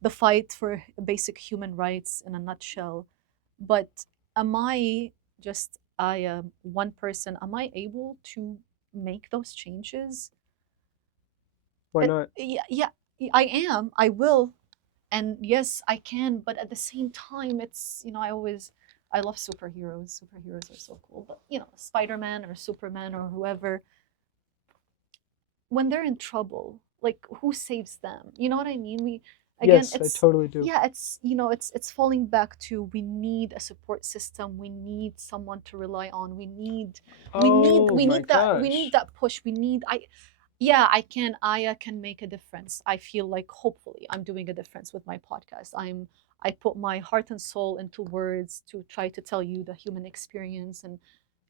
the fight for basic human rights in a nutshell. But am I just I am one person? Am I able to make those changes? Why not? Yeah, yeah, I am. I will, and yes, I can. But at the same time, it's I love superheroes. Superheroes are so cool. But Spider-Man or Superman or whoever, when they're in trouble, like who saves them? You know what I mean? Again, Yes, I it's totally do. yeah, it's falling back to, we need a support system. We need someone to rely on. We need we need Oh we my need that we need gosh. that push. We need I Yeah, I can make a difference. I feel like hopefully I'm doing a difference with my podcast. I put my heart and soul into words to try to tell you the human experience, and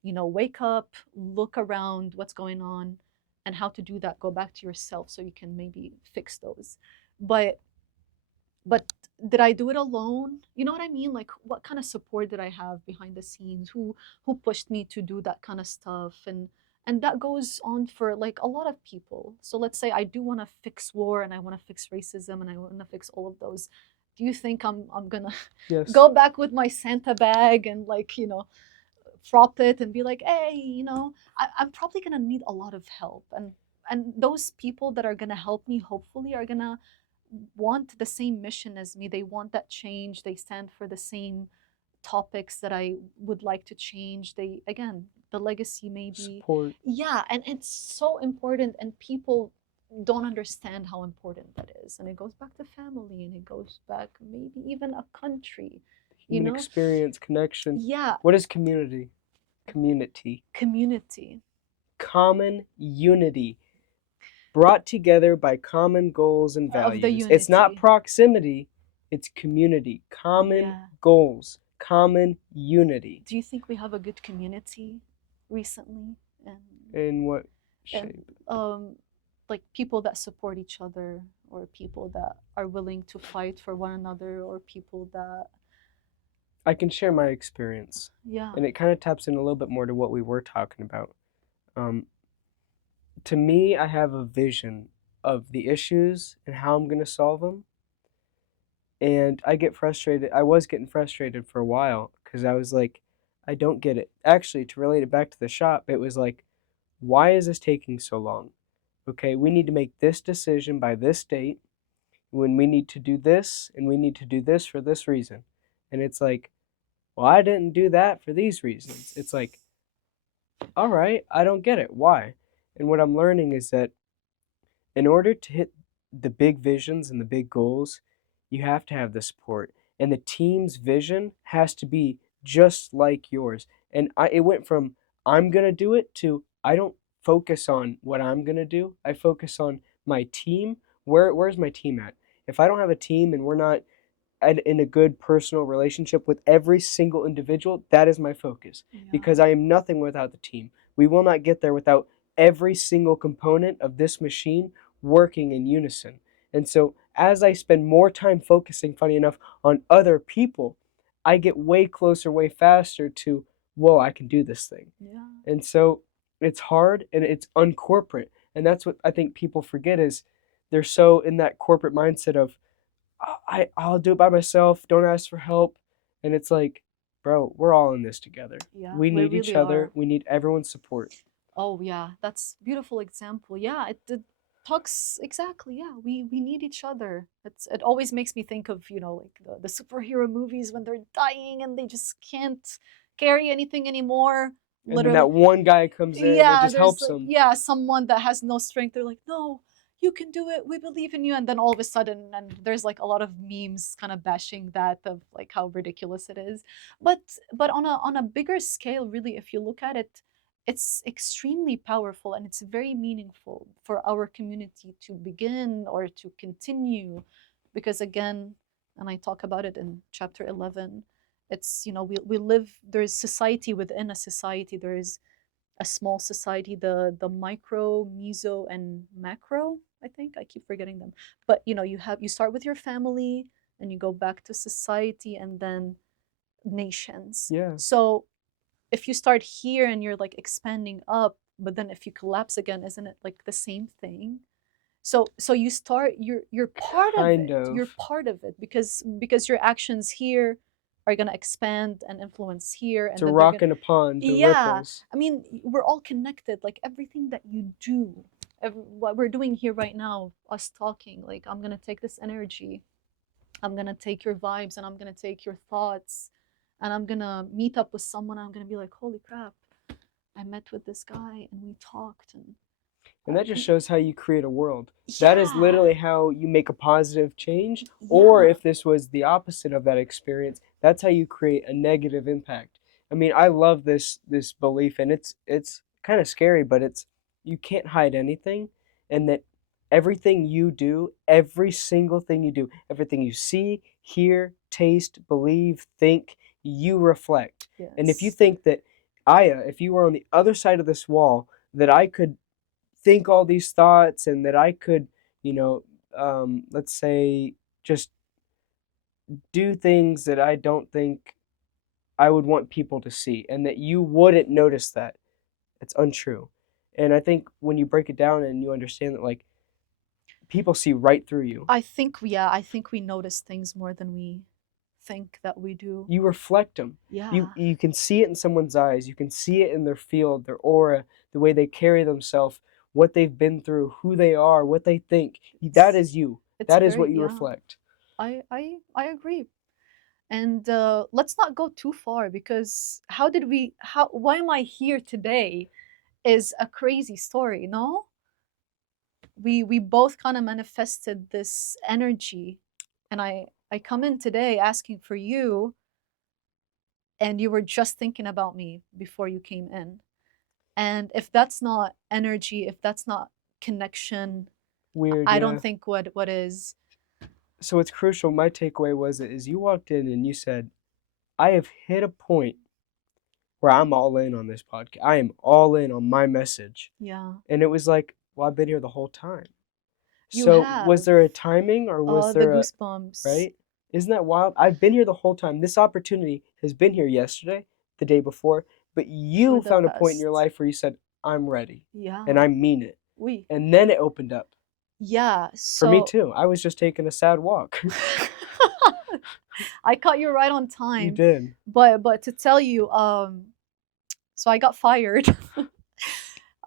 wake up, look around what's going on, and how to do that. Go back to yourself so you can maybe fix those. But but did I do it alone? You know what I mean? Like, what kind of support did I have behind the scenes? Who pushed me to do that kind of stuff? And that goes on for like a lot of people. So let's say I do want to fix war, and I want to fix racism, and I want to fix all of those. Do you think I'm gonna Yes. go back with my Santa bag and like frop it and be like, hey, I'm probably gonna need a lot of help, and those people that are gonna help me hopefully are gonna want the same mission as me. They want that change. They stand for the same topics that I would like to change. They, again, the legacy maybe. Support. Yeah, and it's so important, and people don't understand how important that is. And it goes back to family, and it goes back maybe even a country, you Human know? experience, connection. Yeah, What is community? Community. community Common unity. Brought together by common goals and of the values. It's not unity. proximity, it's community. Common Yeah. goals, common unity. Do you think we have a good community recently? And In what and shape? like people that support each other, or people that are willing to fight for one another, or people that, I can share my experience, yeah, and it kind of taps in a little bit more to what we were talking about. Um, to me, I have a vision of the issues and how I'm going to solve them. And I get frustrated. I was getting frustrated for a while because I was like, I don't get it. Actually, to relate it back to the shop, it was like, why is this taking so long? Okay, we need to make this decision by this date when we need to do this and we need to do this for this reason. And it's like, well, I didn't do that for these reasons. It's like, all right, I don't get it. Why? And what I'm learning is that in order to hit the big visions and the big goals, you have to have the support. And the team's vision has to be just like yours. And it went from I'm going to do it to I don't focus on what I'm going to do. I focus on my team. Where's my team at? If I don't have a team and we're not in a good personal relationship with every single individual, that is my focus. yeah, Because I am nothing without the team. We will not get there without every single component of this machine working in unison. And so as I spend more time focusing, funny enough, on other people, I get way closer, way faster to, whoa, I can do this thing. Yeah. And so it's hard and it's uncorporate. And that's what I think people forget is they're so in that corporate mindset of, I'll do it by myself, don't ask for help. And it's like, bro, we're all in this together. Yeah, We we need each really other. are. We need everyone's support. Oh yeah, that's beautiful example. Yeah, it talks exactly. Yeah, we need each other. It always makes me think of, like the superhero movies when they're dying and they just can't carry anything anymore. And then Literally, that one guy comes in that yeah, just there's helps like, them. yeah, someone that has no strength. They're like, no, you can do it. We believe in you. And then all of a sudden, and there's like a lot of memes kind of bashing that of like how ridiculous it is. But on a bigger scale, really, if you look at it, it's extremely powerful and it's very meaningful for our community to begin or to continue, because again, and I talk about it in chapter 11, it's, we live, there's society within a society, there is a small society, the micro, meso, and macro. I think I keep forgetting them, but you start with your family, and you go back to society, and then nations. Yeah. So if you start here and you're like expanding up, but then if you collapse again, isn't it like the same thing? So you start, you're part of Kind it. of. You're part of it because your actions here are gonna expand and influence here, It's and a then they're rock gonna, in a pond, the yeah. ripples. I mean, we're all connected. Like everything that you do, what we're doing here right now, us talking, like I'm gonna take this energy, I'm gonna take your vibes, and I'm gonna take your thoughts, and I'm gonna meet up with someone. I'm gonna be like, holy crap, I met with this guy and we talked, And that just and shows how you create a world. That is yeah, literally how you make a positive change. Or yeah, if this was the opposite of that experience, that's how you create a negative impact. I mean, I love this belief, and it's kind of scary, but it's you can't hide anything, and that everything you do, every single thing you do, everything you see, hear, taste, believe, think, you reflect. And if you yes, think that Aya, if you were on the other side of this wall, that I could think all these thoughts and that I could, you know, let's say, just do things that I don't think I would want people to see and that you wouldn't notice that. It's untrue. And I think when you break it down and you understand that, like, people see right through you, I think we notice things more than we think that we do. you reflect them. You, Yeah, you can see it in someone's eyes, you can see it in their field, their aura, the way they carry themselves, what they've been through, who they are, what they think. That it's is you. it's That is very, what you yeah. reflect. I agree. And let's not go too far, because how why am I here today is a crazy story, no? We both kind of manifested this energy, and I come in today asking for you, and you were just thinking about me before you came in. And if that's not energy, if that's not connection, Weird, I don't yeah. think what is. So what's crucial, my takeaway was is you walked in and you said, I have hit a point where I'm all in on this podcast. I am all in on my message. Yeah, And it was like, well, I've been here the whole time. you So was have there a timing or was the there a, goosebumps. right? Isn't that wild? I've been here the whole time. This opportunity has been here yesterday, the day before, but For you the found a point in your past. life where you said, I'm ready and Yeah, I mean it. we And then it opened up. yeah. For me So too. I was just taking a sad walk. I caught you right on You time, did. but to tell you, so I got fired.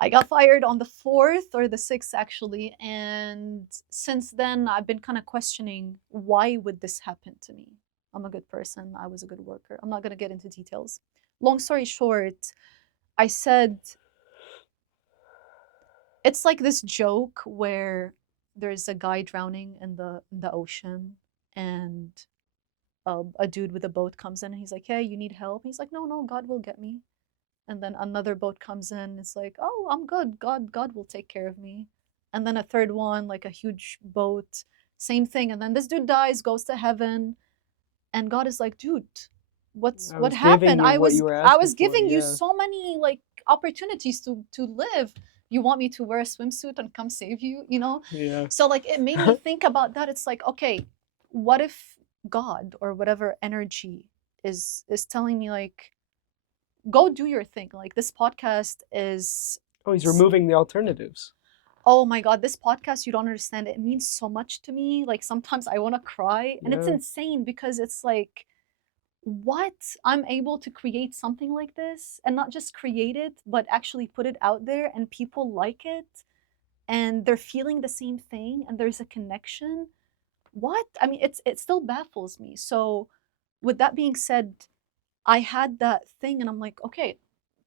I got fired on the 4th or the 6th, actually. And since then, I've been kind of questioning, why would this happen to me? I'm a good person. I was a good worker. I'm not going to get into details. Long story short, I said, it's like this joke where there's a guy drowning in the ocean, and a dude with a boat comes in and he's like, hey, you need help? He's like, no, no, God will get me. And then another boat comes in, it's like, oh, I'm good, God will take care of me. And then a third one, like a huge boat, same thing. And then this dude dies, goes to heaven, and God is like, dude, I what was giving happened? you i what was you were i asking was for, giving you yeah. so many like opportunities to live, You want me to wear a swimsuit and come save you, you know? Yeah. So like it made me think about that. It's like, okay, what if God or whatever energy is telling me like, go do your thing. Like this podcast is, Oh, he's removing the alternatives. oh my God, this podcast, you don't understand. It means so much to me. Like sometimes I want to cry. And it's Yeah. insane because it's like, what? I'm able to create something like this and not just create it, but actually put it out there and people like it and they're feeling the same thing and there's a connection. What? I mean, it still baffles me. So with that being said, I had that thing and I'm like, okay,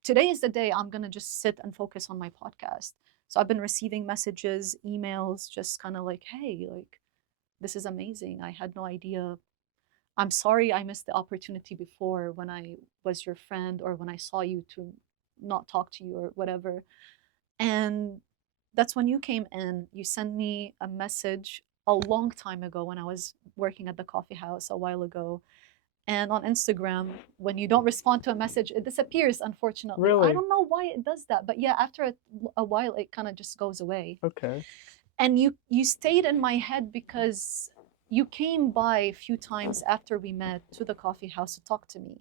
today is the day I'm going to just sit and focus on my podcast. So I've been receiving messages, emails, just kind of like, hey, like, this is amazing. I had no idea. I'm sorry I missed the opportunity before when I was your friend or when I saw you to not talk to you or whatever. And that's when you came in. You sent me a message a long time ago when I was working at the coffee house a while ago. And on Instagram, when you don't respond to a message, it disappears, unfortunately. I Really? don't know why it does that, but yeah, after a while, it kind of just goes away. Okay. And you stayed in my head because you came by a few times after we met to the coffee house to talk to me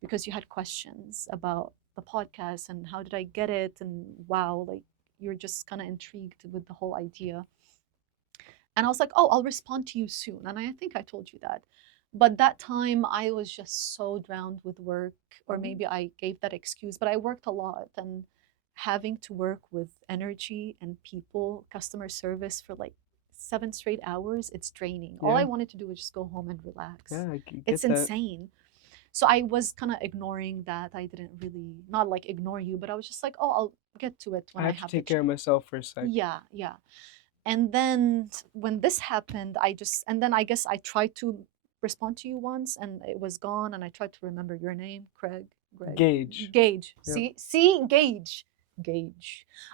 because you had questions about the podcast and how did I get it, and wow, like you're just kind of intrigued with the whole idea. And I was like, oh, I'll respond to you soon. And I think I told you that. But that time I was just so drowned with work, or maybe I gave that excuse, but I worked a lot, and having to work with energy and people, customer service for like 7 straight hours, it's draining. All I Yeah. wanted to do was just go home and relax. Yeah, I It's get that. insane. So I was kind of ignoring that. I didn't really, not like ignore you, but I was just like, oh, I'll get to it I when I have to have the take care of chance. myself for a sec. Yeah, yeah. And then when this happened, and then I guess I tried to respond to you once and it was gone. And I tried to remember your name, Greg, Gauge. Gage. Yep. See, Gage.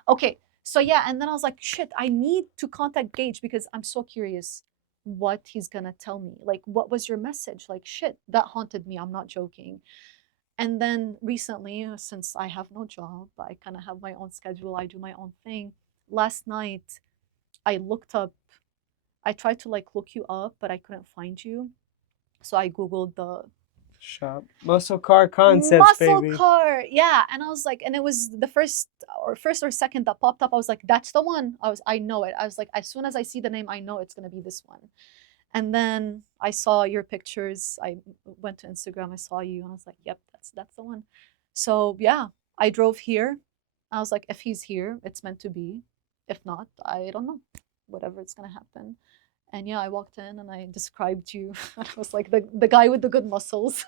Okay. So yeah. And then I was like, shit, I need to contact Gage because I'm so curious what he's going to tell me. Like, what was your message? Like, shit, that haunted me. I'm not joking. And then recently, since I have no job, I kind of have my own schedule, I do my own thing. Last night, I looked up, I tried to like look you up, but I couldn't find you. So I Googled the Shop. Muscle car concepts, muscle baby. car. Yeah. And I was like, and it was the first or second that popped up. I was like, that's the one. I know it. I was like, as soon as I see the name, I know it's going to be this one. And then I saw your pictures. I went to Instagram. I saw you and I was like, yep, that's the one. So yeah, I drove here. I was like, if he's here, it's meant to be. If not, I don't know. Whatever it's going to happen. And yeah, I walked in and I described you. And I was like the guy with the good muscles.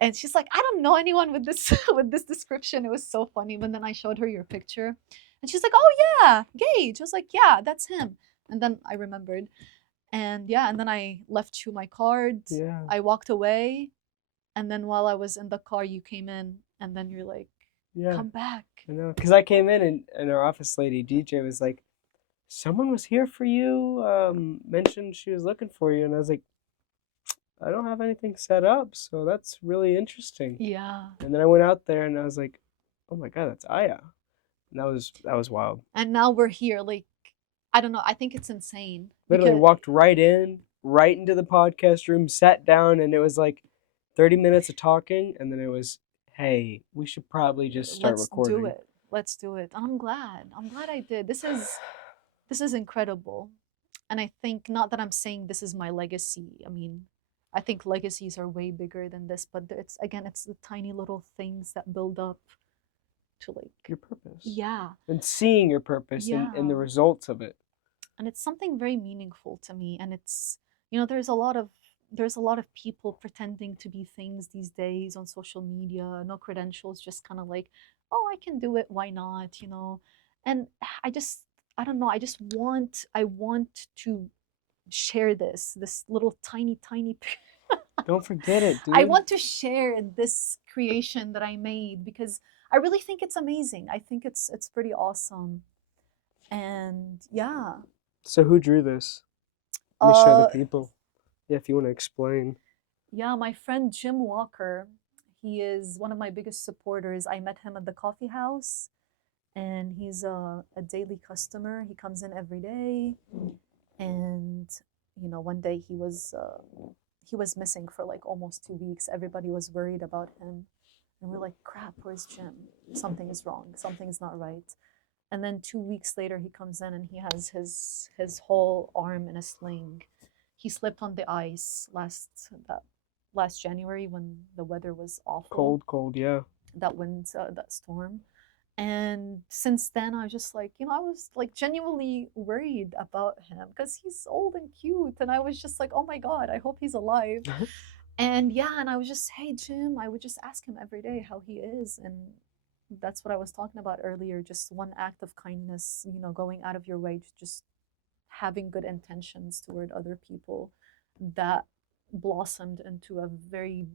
And she's like, I don't know anyone with this with this description. It was so funny. But then I showed her your picture. And she's like, oh yeah, Gage. I was like, yeah, that's him. And then I remembered. And yeah, and then I left you my card. Yeah. I walked away. And then while I was in the car, you came in. And then you're like, Yeah. come back. I know. Because I came in and our office lady, DJ, was like, someone was here for you, mentioned she was looking for you. And I was like, I don't have anything set up. So that's really interesting. Yeah. And then I went out there and I was like, oh my God, that's Aya. And that was wild. And now we're here. Like, I don't know. I think it's insane. Literally Because walked right in, right into the podcast room, sat down, and it was like 30 minutes of talking. And then it was, hey, we should probably just start let's do recording. it. Let's do it. And I'm glad. I'm glad I did. This is incredible. And I think not that I'm saying this is my legacy. I mean, I think legacies are way bigger than this, but it's the tiny little things that build up to like Your purpose. yeah. And seeing your purpose and the Yeah. results of it. And it's something very meaningful to me. And it's, there's a lot of people pretending to be things these days on social media, no credentials, just kind of like, oh, I can do it, why not? And I don't know, I want to share this little tiny Don't forget it, I dude. want to share this creation that I made because I really think it's amazing. I think it's pretty awesome. And yeah. So who drew this? Let me show the Uh people. Yeah, if you want to explain. yeah, my friend Jim Walker, he is one of my biggest supporters. I met him at the coffee house and he's a daily customer. He comes in every day, and one day he was missing for like almost 2 weeks. Everybody was worried about him, and we're like, crap, where's Jim? Something is wrong. Something is not right. And then 2 weeks later, he comes in and he has his whole arm in a sling. He slipped on the ice last January when the weather was awful. Cold, yeah. That wind, that storm. And since then, I was just like, I was like genuinely worried about him because he's old and cute, and I was just like, oh my god, I hope he's alive. And yeah, and I was just, hey Jim, I would just ask him every day how he is, and that's what I was talking about earlier. Just one act of kindness, going out of your way to just having good intentions toward other people, that blossomed into a very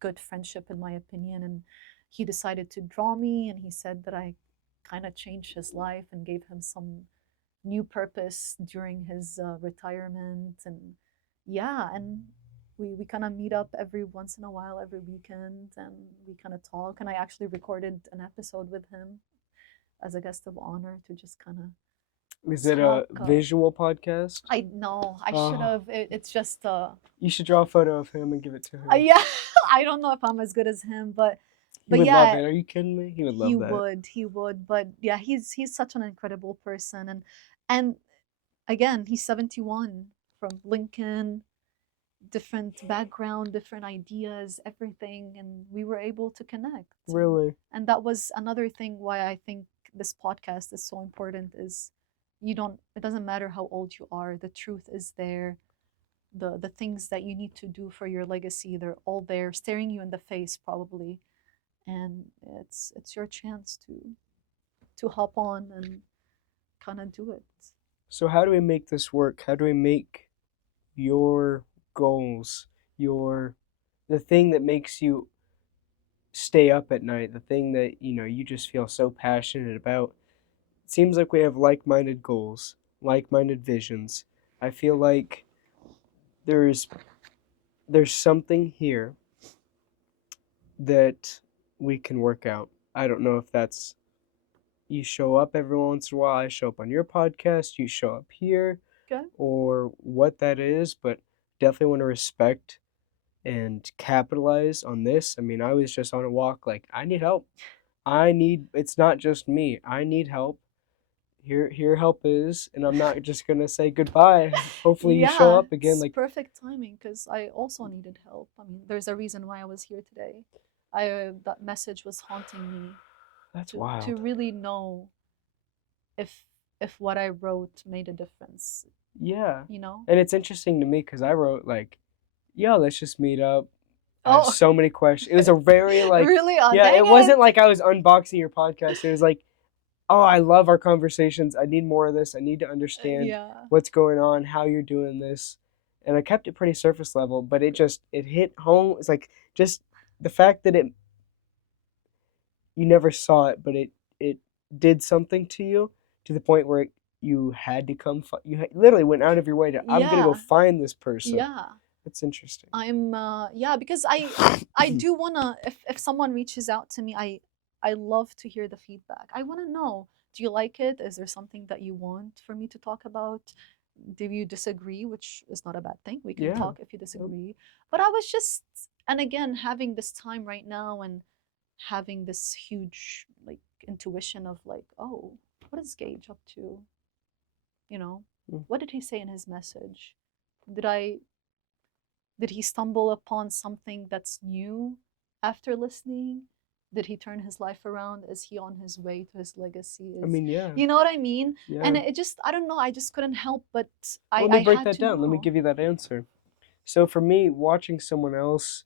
good friendship, in my opinion. And he decided to draw me, and he said that I kind of changed his life and gave him some new purpose during his retirement. And yeah, and we kind of meet up every once in a while, every weekend, and we kind of talk. And I actually recorded an episode with him as a guest of honor to just kind of Is it a talk. visual podcast? I know I should have. It's just You should draw a photo of him and give it to him. yeah. I don't know if I'm as good as him, but He would yeah, love it. Are you kidding me? He would love that. he would. But yeah, he's such an incredible person, and again, he's 71, from Lincoln, different background, different ideas, everything, and we were able to connect. Really? And that was another thing why I think this podcast is so important. Is it doesn't matter how old you are, the truth is there. The things that you need to do for your legacy, they're all there, staring you in the face probably, and it's your chance to hop on and kind of do it. So how do we make this work? How do we make your goals, the thing that makes you stay up at night, the thing that you just feel so passionate about? It seems like we have like-minded goals, like-minded visions. I feel like there's something here that we can work out. I don't know if that's you show up every once in a while, I show up on your podcast, you show up here, Okay. or what that is, but definitely want to respect and capitalize on this. I mean, I was just on a walk, like, I need help. It's not just me. I need help. Here help is, and I'm not just gonna say goodbye. Hopefully you show Yeah, up again. it's Like, perfect timing because I also needed help. I mean, there's a reason why I was here today. That message was haunting me that's to wild. really know if what I wrote made a difference. Yeah. You know? And it's interesting to me because I wrote like, yeah, let's just meet up. I have Oh, so many questions. It was a very like, really? Oh, yeah, dang it wasn't it! like I was unboxing your podcast. It was like, oh, I love our conversations. I need more of this. I need to understand Yeah. what's going on, how you're doing this. And I kept it pretty surface level, but it hit home. It's like just the fact that you never saw it, but it did something to you to the point where you had to come. You literally went out of your way to. I'm gonna go Yeah. find this person. Yeah. That's interesting. I'm yeah, because I do wanna, if someone reaches out to me, I love to hear the feedback. I wanna know, do you like it? Is there something that you want for me to talk about? Do you disagree? Which is not a bad thing. We can Yeah. talk if you disagree. But I was just, and again, having this time right now and having this huge like intuition of like, oh, what is Gage up to? You know, Mm. what did he say in his message? Did I did he stumble upon something that's new after listening? Did he turn his life around? Is he on his way to his legacy? I mean, yeah. You know what I mean? Yeah. And it just, I don't know, I just couldn't help but Let me break had that to down. Let me know. give you that answer. So for me, watching someone else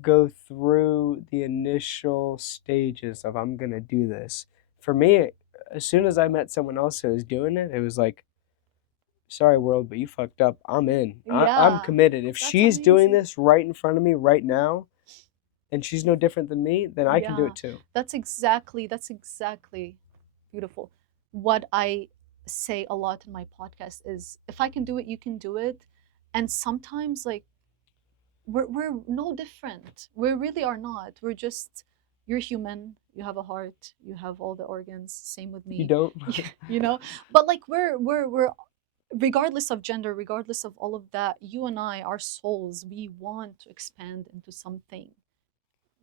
go through the initial stages of I'm gonna do this. For me, as soon as I met someone else who was doing it, it was like, sorry world, but you fucked up. I'm in. I'm Yeah, committed. If that's she's doing amazing. this right in front of me right now, and she's no different than me, then I can do Yeah, it too. that's exactly beautiful. What I say a lot in my podcast is, if I can do it, you can do it. And sometimes like we're no different. We really are not. We're just you're human, you have a heart, you have all the organs, same with You me. don't? You know, but like we're regardless of gender, regardless of all of that, you and I, our souls, we want to expand into something,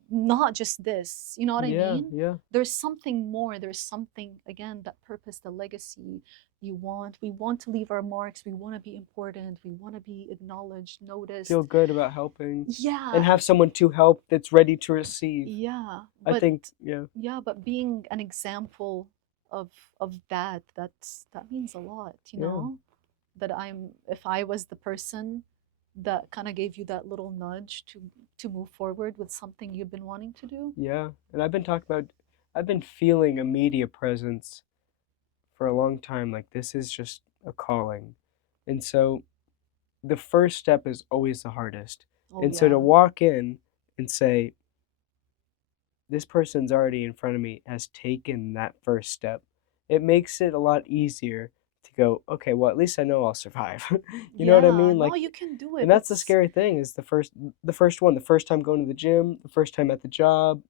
not just this. You know what I Yeah, mean? yeah. There's something more. There's something, again, that purpose, the legacy we want to leave our marks. We want to be important. We want to be acknowledged, Feel noticed. good about helping and Yeah, have someone to help that's ready to receive. yeah. I But think, yeah, yeah, but being an example of that, that means a lot, you yeah, know? That I'm if I was the person that kind of gave you that little nudge to move forward with something you've been wanting to do. yeah. And I've been feeling a media presence for a long time. Like, this is just a calling. And so the first step is always the hardest. Oh And so to yeah. walk in and say, this person's already in front of me has taken that first step, it makes it a lot easier to go, okay, well, at least I know I'll survive. You know what I Yeah, mean? no, Like, you can do and it. that's the It's scary thing is the first time going to the gym, the first time at the job,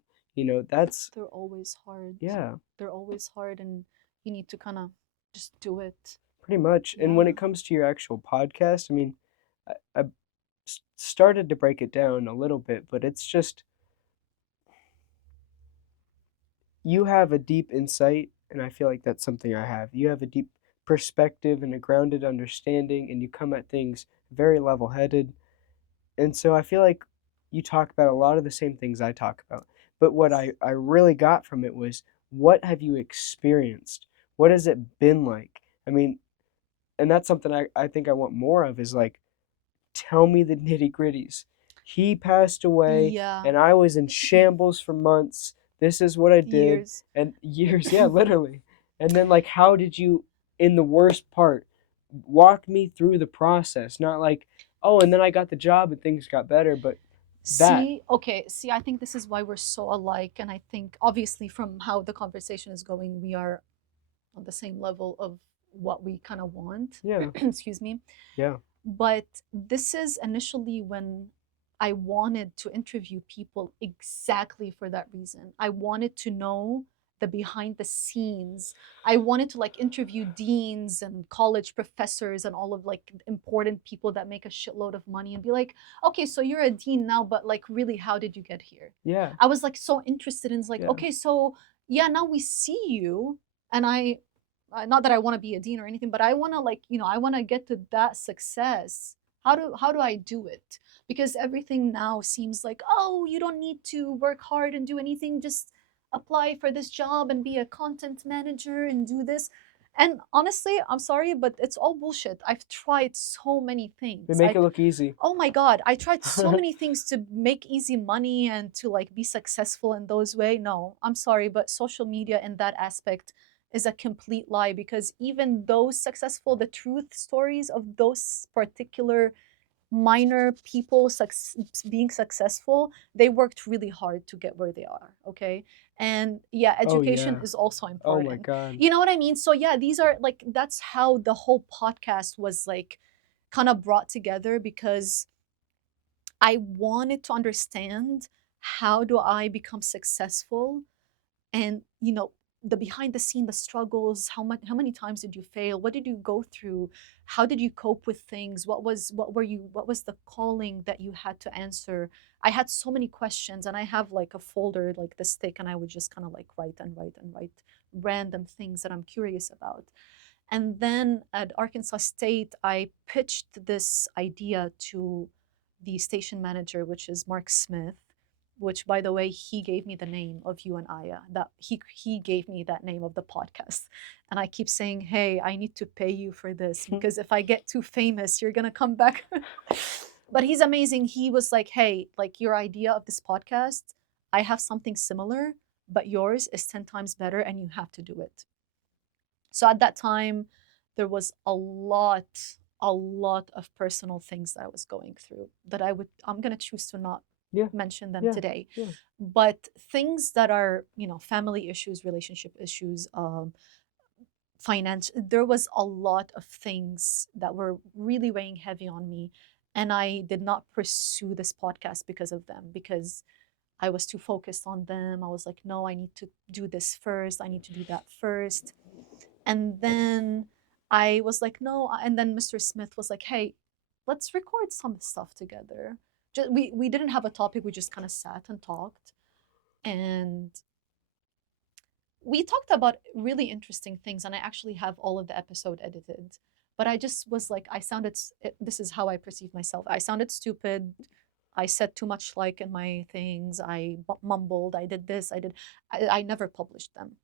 that's they're always hard. yeah, They're always hard, and you need to kind of just do it. pretty much. And when Yeah. it comes to your actual podcast, I mean, I started to break it down a little bit, but it's just you have a deep insight, and I feel like that's something I have. You have a deep perspective and a grounded understanding, and you come at things very level headed. And so I feel like you talk about a lot of the same things I talk about. But what I really got from it was, what have you experienced? What has it been like? I mean, and that's something I think I want more of is like, tell me the nitty gritties. He passed away, Yeah. and I was in shambles for months. This is what I did, Years. and years, yeah, literally. And then, like, how did you, in the worst part, walk me through the process? Not like, oh, and then I got the job and things got better, but that, See, okay, see, I think this is why we're so alike. And I think, obviously, from how the conversation is going, we are on the same level of what we kind of want. yeah, Excuse me. yeah, But this is initially when I wanted to interview people exactly for that reason. I wanted to know the behind the scenes. I wanted to like interview deans and college professors and all of like important people that make a shitload of money and be like, okay, so you're a dean now, but like really, how did you get here? yeah, I was like so interested in like, yeah. okay, so yeah, now we see you, and not that I want to be a dean or anything, but I want to like, I want to get to that success. How do I do it? Because everything now seems like, oh, you don't need to work hard and do anything, just apply for this job and be a content manager and do this. And honestly, I'm sorry, but it's all bullshit. I've tried so many They things. make it look easy. Oh my god, I tried so many things to make easy money and to like be successful in those way. No, I'm sorry, but social media in that aspect is a complete lie, because even those successful, the truth stories of those particular minor people being successful, they worked really hard to get where they are. Okay. And yeah, Oh education yeah. is also Oh my important. God. You know what I mean? So yeah, these are like, that's how the whole podcast was like kind of brought together, because I wanted to understand, how do I become successful, and the behind the scene, the struggles, how many times did you fail, what did you go through, how did you cope with things, what was the calling that you had to answer. I had so many questions, and I have like a folder like this thick, and I would just kind of like write and write and write random things that I'm curious about. And then at Arkansas State, I pitched this idea to the station manager, which is Mark Smith, which, by the way, he gave me the name of you and Aya. That he gave me that name of the podcast. And I keep saying, hey, I need to pay you for this, because if I get too famous, you're gonna come back. But he's amazing. He was like, hey, like your idea of this podcast, I have something similar, but yours is 10 times better, and you have to do it. So at that time, there was a lot of personal things that I was going through that I'm going to choose to not Yeah, mention them yeah, today. yeah. But things that are, family issues, relationship issues, finance, there was a lot of things that were really weighing heavy on me. And I did not pursue this podcast because of them, because I was too focused on them. I was like, no, I need to do this first. I need to do that first. And then I was like, no. And then Mr. Smith was like, hey, let's record some stuff together. We didn't have a topic. We just kind of sat and talked. And we talked about really interesting things. And I actually have all of the episode edited. But I just was like, this is how I perceive myself. I sounded stupid. I said too much like in my things. I mumbled. I did this. I never published them.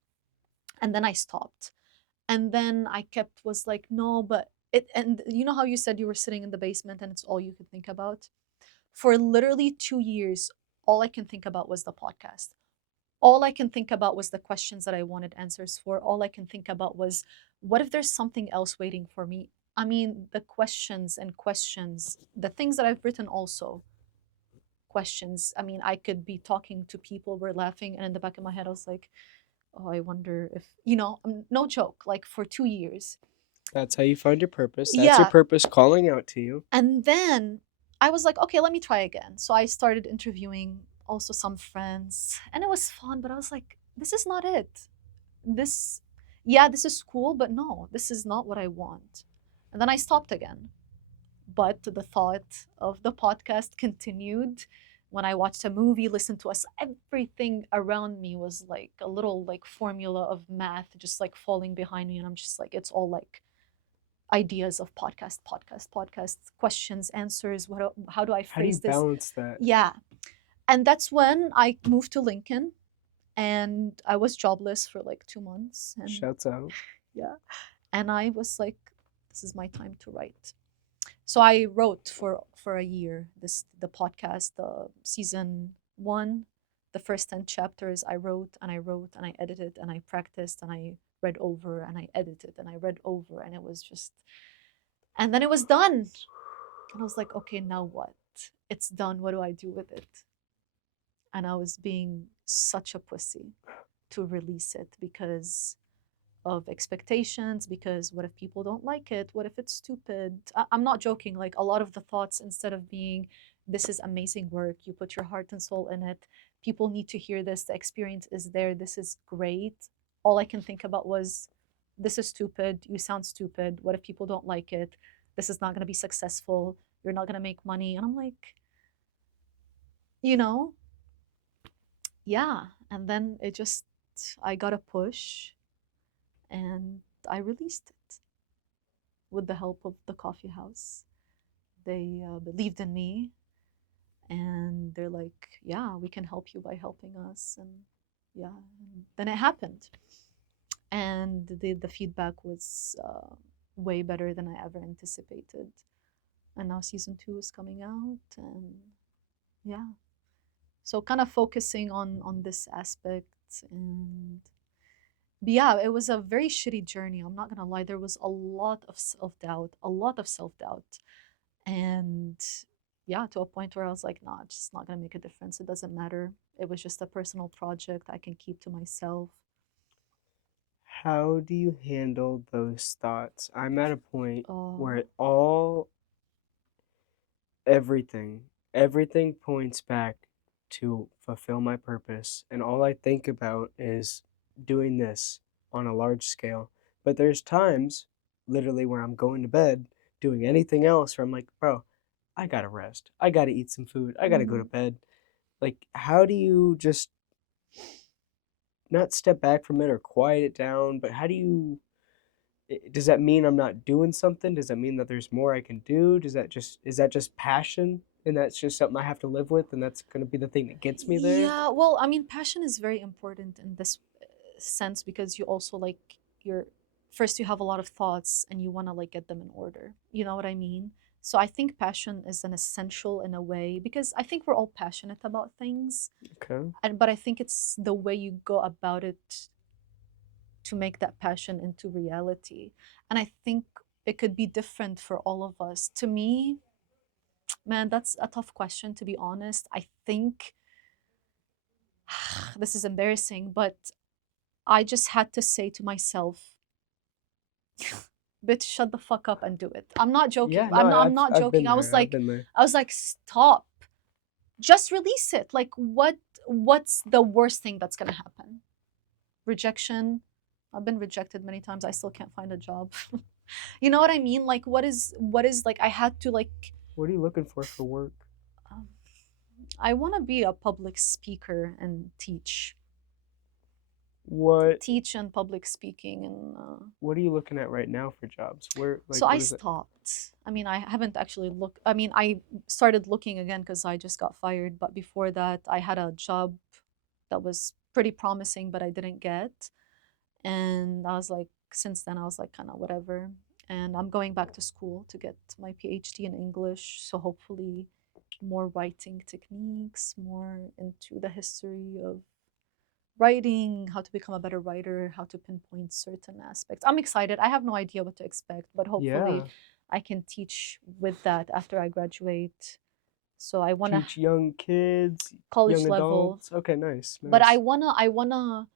And then I stopped. And then I kept was like, no, but it, and you know how you said you were sitting in the basement and it's all you could think about? For literally 2 years, all I can think about was the podcast. All I can think about was the questions that I wanted answers for. All I can think about was, what if there's something else waiting for me? I mean, the questions and questions, the things that I've written also, questions. I mean, I could be talking to people, we're laughing, and in the back of my head, I was like, oh, I wonder if, no joke, like for 2 years. That's how you find your purpose. That's your Yeah. purpose calling out to you. And then I was like, okay, let me try again. So I started interviewing also some friends, and it was fun, but I was like, this is not it. This, yeah, this is cool, but no, this is not what I want. And then I stopped again. But the thought of the podcast continued. When I watched a movie, listened to us, everything around me was like a little like formula of math just like falling behind me. And I'm just like, it's all like ideas of podcast, questions, answers. How do I How do you phrase this? balance that? Yeah. And that's when I moved to Lincoln and I was jobless for like 2 months. And Shouts out. yeah. And I was like, this is my time to write. So I wrote for a year the podcast, the season one, the first 10 chapters. I wrote and I wrote and I edited and I practiced and I read over and I edited and I read over, and it was just, and then it was done. And I was like, okay, now what? It's done. What do I do with it? And I was being such a pussy to release it because of expectations, because what if people don't like it, what if it's stupid. I'm not joking, like a lot of the thoughts, instead of being, this is amazing work, you put your heart and soul in it, people need to hear this, the experience is there, this is great, all I can think about was, this is stupid, you sound stupid, what if people don't like it, this is not going to be successful, you're not going to make money. And I'm like, you know yeah. And then it just, I got a push and I released it with the help of the coffee house. They believed in me and they're like, yeah, we can help you by helping us. And yeah, and then it happened. And the feedback was way better than I ever anticipated. And now season two is coming out. And yeah, so kind of focusing on this aspect. And but yeah, it was a very shitty journey. I'm not gonna lie. There was a lot of self doubt, a lot of self doubt, and yeah, to a point where I was like, nah, it's just not gonna make a difference. It doesn't matter. It was just a personal project I can keep to myself. How do you handle those thoughts? I'm at a point where Oh, it all, everything, everything points back to fulfill my purpose. And all I think about is doing this on a large scale. But there's times, literally, where I'm going to bed doing anything else where I'm like, bro, I gotta rest. I gotta eat some food. I gotta go to mm-hmm. bed. Like, how do you just not step back from it or quiet it down, but how do you, does that mean I'm not doing something? Does that mean that there's more I can do? Does that just, is that just passion and that's just something I have to live with and that's going to be the thing that gets me there? Yeah. Well, I mean, passion is very important in this sense because you also like you're first you have a lot of thoughts and you want to like get them in order. You know what I mean? So I think passion is an essential in a way because I think we're all passionate about things, Okay. and but I think it's the way you go about it to make that passion into reality. And I think it could be different for all of us. To me, man, that's a tough question to be honest. I think this is embarrassing, but I just had to say to myself, bitch, shut the fuck up and do it. I'm not joking. Yeah, no, I'm not I've joking. been there. I've been there. I was like, stop. just release it. Like what's the worst thing that's going to happen? Rejection. I've been rejected many times. I still can't find a job. You know what I mean? Like what is like I had to like What are you looking for work? um, I want to be a public speaker and What teach and public speaking and What are you looking at right now for jobs? Where, so like, I what is it? stopped. I mean, I haven't actually looked. I mean, I started looking again because I just got fired. But before that, I had a job that was pretty promising, but I didn't get. And I was like, since then, I was like, kind of whatever. And I'm going back to school to get my PhD in English. So hopefully, more writing techniques, more into the history of writing, how to become a better writer, how to pinpoint certain aspects. I'm excited. I have no idea what to expect, but hopefully Yeah, I can teach with that after I graduate. So I want to teach young kids, young college level, adults. Okay, nice, but I nice. want to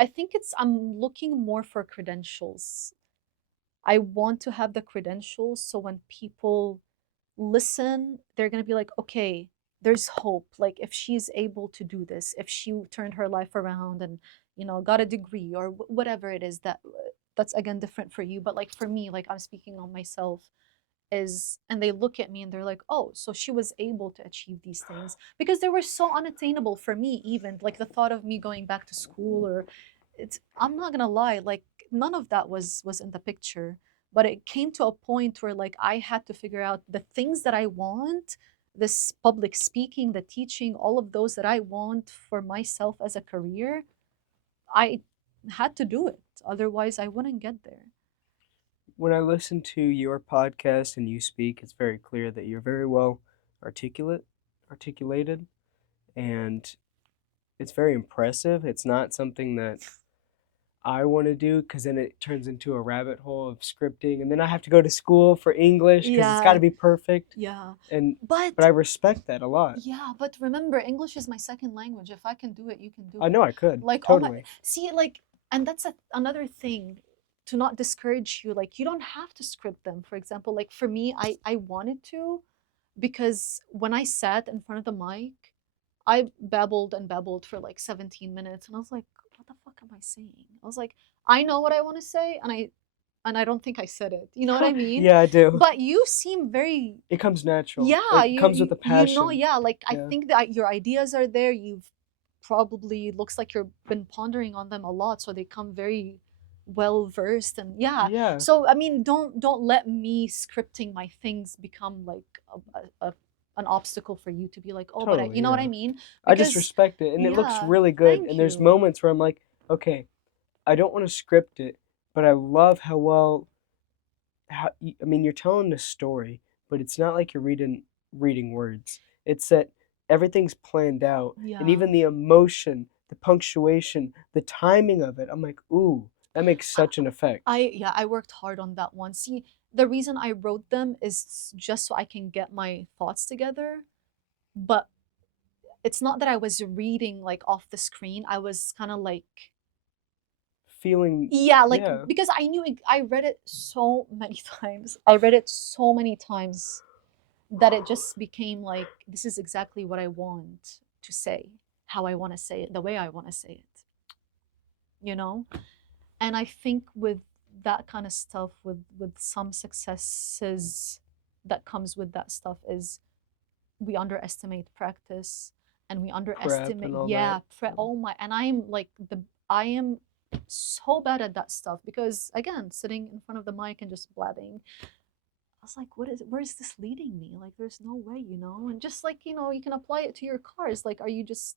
I think it's I'm looking more for credentials. I want to have the credentials so when people listen, they're going to be like, okay, there's hope. Like if she's able to do this, if she turned her life around and, got a degree or whatever it is that's again different for you. But like for me, like I'm speaking on myself is, and they look at me and they're like, oh, so she was able to achieve these things because they were so unattainable for me, even like the thought of me going back to school or I'm not going to lie, like none of that was in the picture, but it came to a point where like I had to figure out the things that I want, this public speaking, the teaching, all of those that I want for myself as a career. I had to do it, otherwise I wouldn't get there. When I listen to your podcast and you speak, it's very clear that you're very well articulate, articulated, and it's very impressive. It's not something that I want to do because then it turns into a rabbit hole of scripting, and then I have to go to school for English because it's got Yeah, to be perfect. yeah. And but But I respect that a lot. yeah, but remember, English is my second language. If I can do it, you can do I it. know I could Like, oh my, totally. see, like, and that's another thing to not discourage you. Like, you don't have to script them. For example, like for me, I wanted to because when I sat in front of the mic, I babbled and babbled for like 17 minutes, and I was like, what the fuck am I saying? I was like, I know what I want to say, and I don't think I said it. You know what I mean? Yeah, I do. But you seem very, It comes natural. yeah, It you comes with you, a you know, passion. yeah, like I Yeah. think that your ideas are there. You've probably looks like you've been pondering on them a lot, so they come very well versed and yeah. Yeah, So I mean, don't let me scripting my things become like an obstacle for you to be like, oh, but you totally. know what I Yeah. mean? I just Because respect it and it looks yeah, really good. thank And there's you. moments where I'm like, okay, I don't want to script it, but I love how well I mean, you're telling a story, but it's not like you're reading words. It's that everything's planned out, and Yeah. even the emotion, the punctuation, the timing of it. I'm like, ooh, that makes I, such an effect. I worked hard on that one. See, the reason I wrote them is just so I can get my thoughts together. But it's not that I was reading like off the screen. I was kind of like, Feeling, yeah, like yeah, because I knew it, I read it so many times. I read it so many times that it just became like, this is exactly what I want to say, how I want to say it, the way I want to say it, you know? And I think with that kind of stuff, with some successes that comes with that stuff is we underestimate practice and we prep underestimate and all that. oh my, and I am so bad at that stuff because again, sitting in front of the mic and just blabbing, I was like, where is this leading me? Like there's no way, and just like, you can apply it to your cars. Like are you just,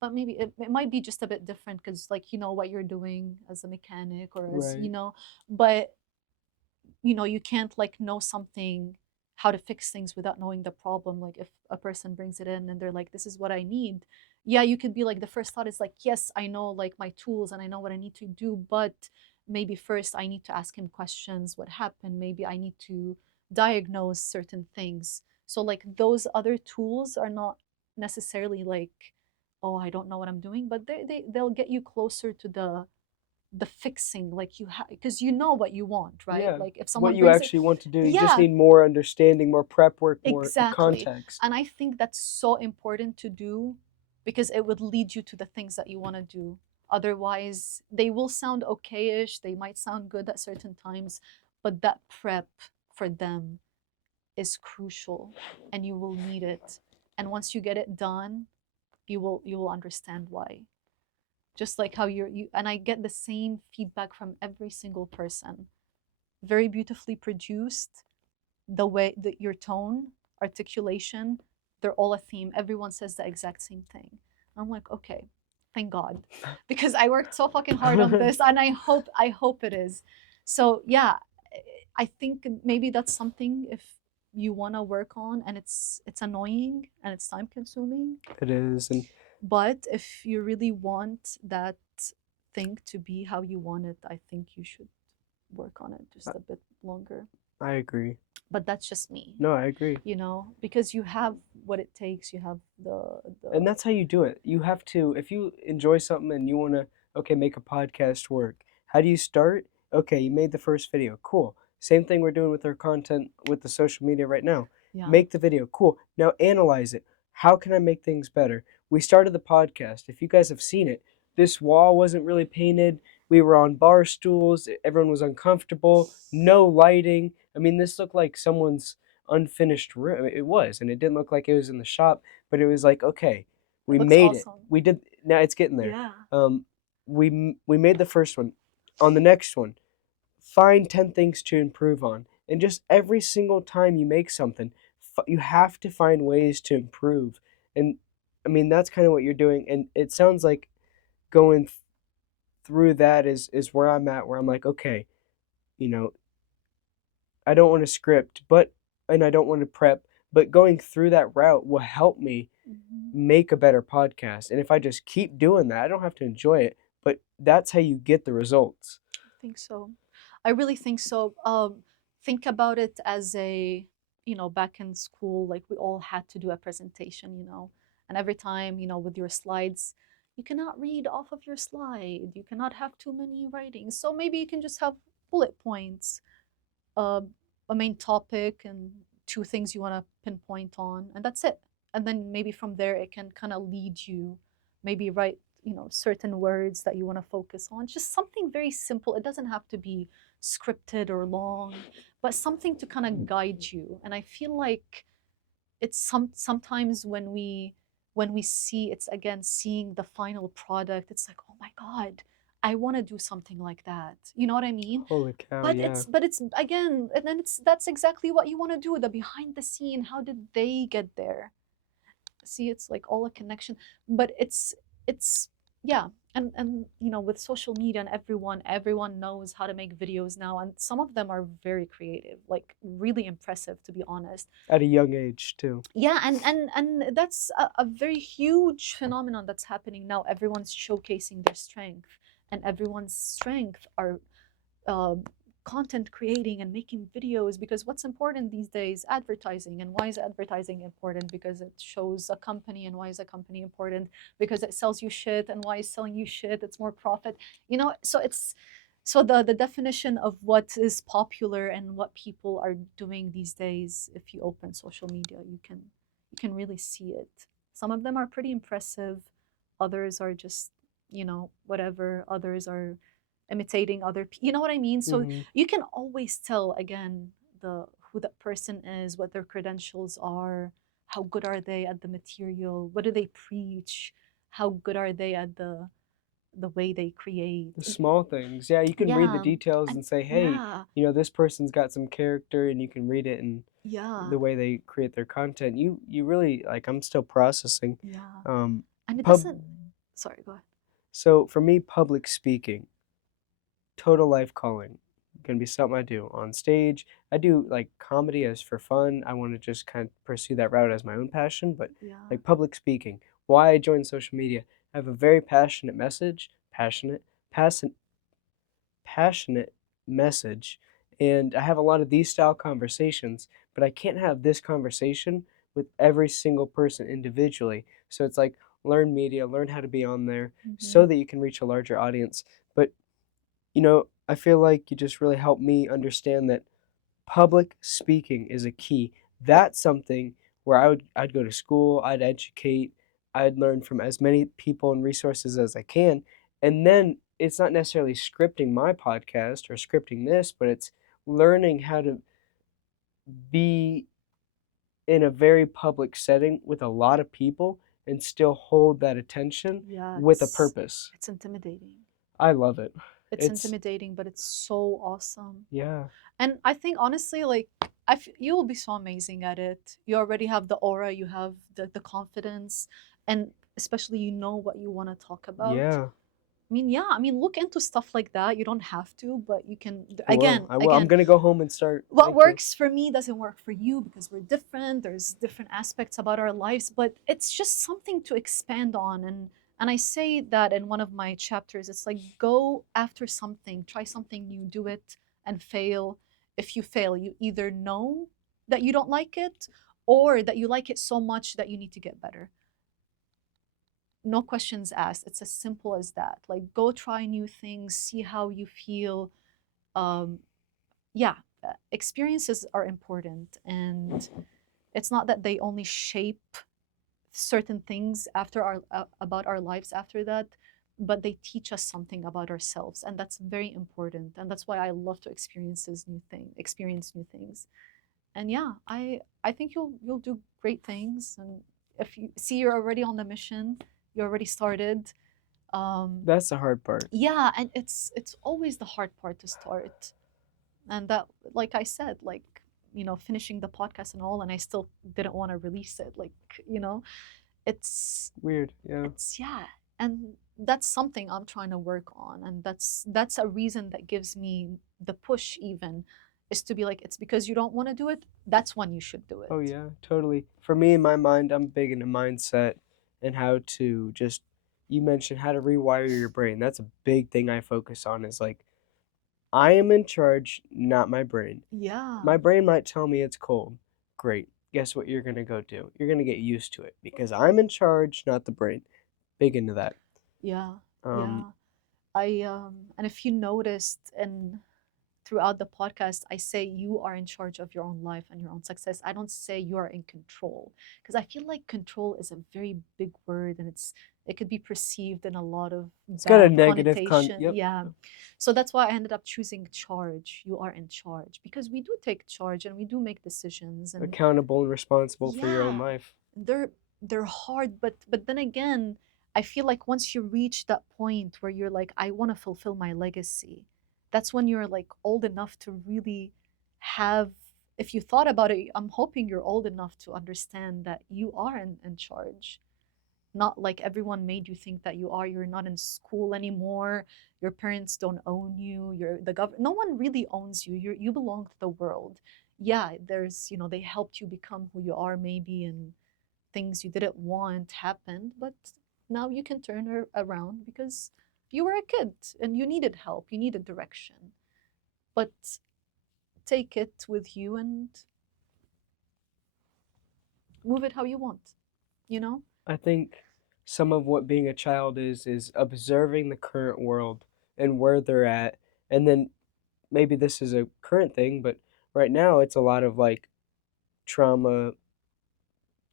but maybe it might be just a bit different because like you know what you're doing as a mechanic or as Right. but you can't like know something, how to fix things without knowing the problem. Like if a person brings it in and they're like, this is what I need, yeah, you could be like, the first thought is like, yes, I know like my tools and I know what I need to do, but maybe first I need to ask him questions, what happened, maybe I need to diagnose certain things. So like those other tools are not necessarily like, oh, I don't know what I'm doing, but they'll get you closer to the fixing, like you have, because you know what you want, right? Yeah. Like if What someone you brings it, actually want to do. You just yeah, need more understanding, more prep work, more exactly. context. And I think that's so important to do because it would lead you to the things that you want to do. Otherwise, they will sound okayish, they might sound good at certain times, but that prep for them is crucial and you will need it. And once you get it done, you will understand why. Just like how you and I get the same feedback from every single person. Very beautifully produced, the way that your tone, articulation, they're all a theme. Everyone says the exact same thing. I'm like, okay, thank God, because I worked so fucking hard on this, and I hope it is. So yeah, I think maybe that's something if you want to work on, and it's annoying and it's time consuming. It is, and But if you really want that thing to be how you want it, I think you should work on it just a bit longer. I agree. But that's just me, No, I agree. because you have what it takes. You have And the that's how you do it. You have to, if you enjoy something and you want to, okay, make a podcast work, how do you start? Okay, you made the first video. Cool. Same thing we're doing with our content with the social media right now. yeah. Make the video. Cool. Now analyze it. How can I make things better? We started the podcast. If you guys have seen it, this wall wasn't really painted. We were on bar stools. Everyone was uncomfortable. No lighting. I mean, this looked like someone's unfinished room. It was, and it didn't look like it was in the shop, but it was like, okay, It we looks made it. awesome. We did. Now it's getting there. Yeah. We made the first one. On the next one, find 10 things to improve on, and just every single time you make something, you have to find ways to improve. And I mean, that's kind of what you're doing. And it sounds like going through that is where I'm at. Where I'm like, okay, you know, I don't want to script, and I don't want to prep, but going through that route will help me make a better podcast. And if I just keep doing that, I don't have to enjoy it, but that's how you get the results. I think so. I really think so. Think about it as back in school, like we all had to do a presentation, and every time, with your slides, you cannot read off of your slide. You cannot have too many writings. So maybe you can just have bullet points, uh, a main topic, and two things you want to pinpoint on, and that's it. And then maybe from there, it can kind of lead you, maybe write certain words that you want to focus on, just something very simple. It doesn't have to be scripted or long, but something to kind of guide you. And I feel like it's sometimes when we see, it's again seeing the final product, it's like, oh my God, I want to do something like that. You know what I mean? Holy cow, but yeah. it's but it's again, and then that's exactly what you want to do, the behind the scene. How did they get there? See, it's like all a connection. But it's yeah. And with social media, and everyone knows how to make videos now, and some of them are very creative, like really impressive, to be honest. At a young age too. Yeah, and that's a very huge phenomenon that's happening now. Everyone's showcasing their strength, and everyone's strength are uh, content creating and making videos, because what's important these days? Advertising. And why is advertising important? Because it shows a company. And why is a company important? Because it sells you shit. And why is selling you shit? It's more profit. So the definition of what is popular and what people are doing these days, if you open social media, you can really see it. Some of them are pretty impressive, others are just whatever. Others are imitating other people. You know what I mean? So Mm-hmm. you can always tell, again, who that person is, what their credentials are, how good are they at the material, what do they preach, how good are they at the way they create. The small things. Yeah, you can read the Yeah. details And and say, hey, yeah, this person's got some character, and you can read it in yeah, the way they create their content. You really, like, I'm still processing. yeah. Um, And it pub. doesn't, sorry, go ahead. So for me, public speaking, total life calling, gonna be something I do on stage. I do like comedy as for fun. I want to just kind of pursue that route as my own passion, but Yeah. like public speaking, why I joined social media. I have a very passionate message, passionate message, and I have a lot of these style conversations, but I can't have this conversation with every single person individually. So it's like learn media, learn how to be on there Mm-hmm. so that you can reach a larger audience. But I feel like you just really helped me understand that public speaking is a key. That's something where I'd go to school, I'd educate, I'd learn from as many people and resources as I can. And then it's not necessarily scripting my podcast or scripting this, but it's learning how to be in a very public setting with a lot of people and still hold that attention Yeah, with a purpose. it's intimidating. I love it. It's It's intimidating, but it's so awesome. yeah. And I think honestly, like you will be so amazing at it. You already have the aura, you have the confidence, and especially you know what you want to talk about. Yeah. I mean, yeah, I mean, look into stuff like that. You don't have to, but you can. I will. Again, I will. I'm again, gonna go home and start. what Thank you. works for me doesn't work for you because we're different. There's different aspects about our lives, but it's just something to expand on. And I say that in one of my chapters. It's like go after something, try something new, do it and fail. If you fail, you either know that you don't like it or that you like it so much that you need to get better. No questions asked. It's as simple as that. Like go try new things, see how you feel. Um, yeah, experiences are important, and it's not that they only shape certain things after our about our lives after that, but they teach us something about ourselves, and that's very important. And that's why I love to experience new things. And yeah, I think you'll do great things. And if you see you're already on the mission, you already started. That's the hard part. Yeah, and it's always the hard part to start. And that, like I said, like finishing the podcast and all, and I still didn't want to release it, like it's Weird. Yeah. it's yeah. And that's something I'm trying to work on, and that's a reason that gives me the push, even, is to be like, it's because you don't want to do it, that's when you should do Oh it. yeah, totally. For me, in my mind, I'm big into mindset and how to just. You mentioned how to rewire your brain. That's a big thing I focus on. Is like I am in charge, not my brain. Yeah, My brain might tell me it's cold. Great. Guess what you're gonna go do? You're gonna get used to it because I'm in charge, not the brain. Big into that. yeah, Um, yeah. I and if you noticed, and throughout the podcast, I say you are in charge of your own life and your own success. I don't say you are in control, because I feel like control is a very big word, and it could be perceived in a lot of it's got a bad negative connotation. Yep. Yeah. So that's why I ended up choosing charge. You are in charge, because we do take charge and we do make decisions, and Accountable and responsible for your own yeah, life. they're they're hard, but then again, I feel like once you reach that point where you're like, I want to fulfill my legacy, that's when you're like old enough to really have, if you thought about it, I'm hoping you're old enough to understand that you are in charge. Not like everyone made you think that you are. You're not in school anymore. Your parents don't own you. You're the government. No one really owns you. You belong to the world. Yeah, there's, they helped you become who you are maybe, and things you didn't want happened, but now you can turn around because you were a kid and you needed help, you needed direction. But take it with you and move it how you want, you know? I think some of what being a child is observing the current world and where they're at, and then maybe this is a current thing, but right now it's a lot of like trauma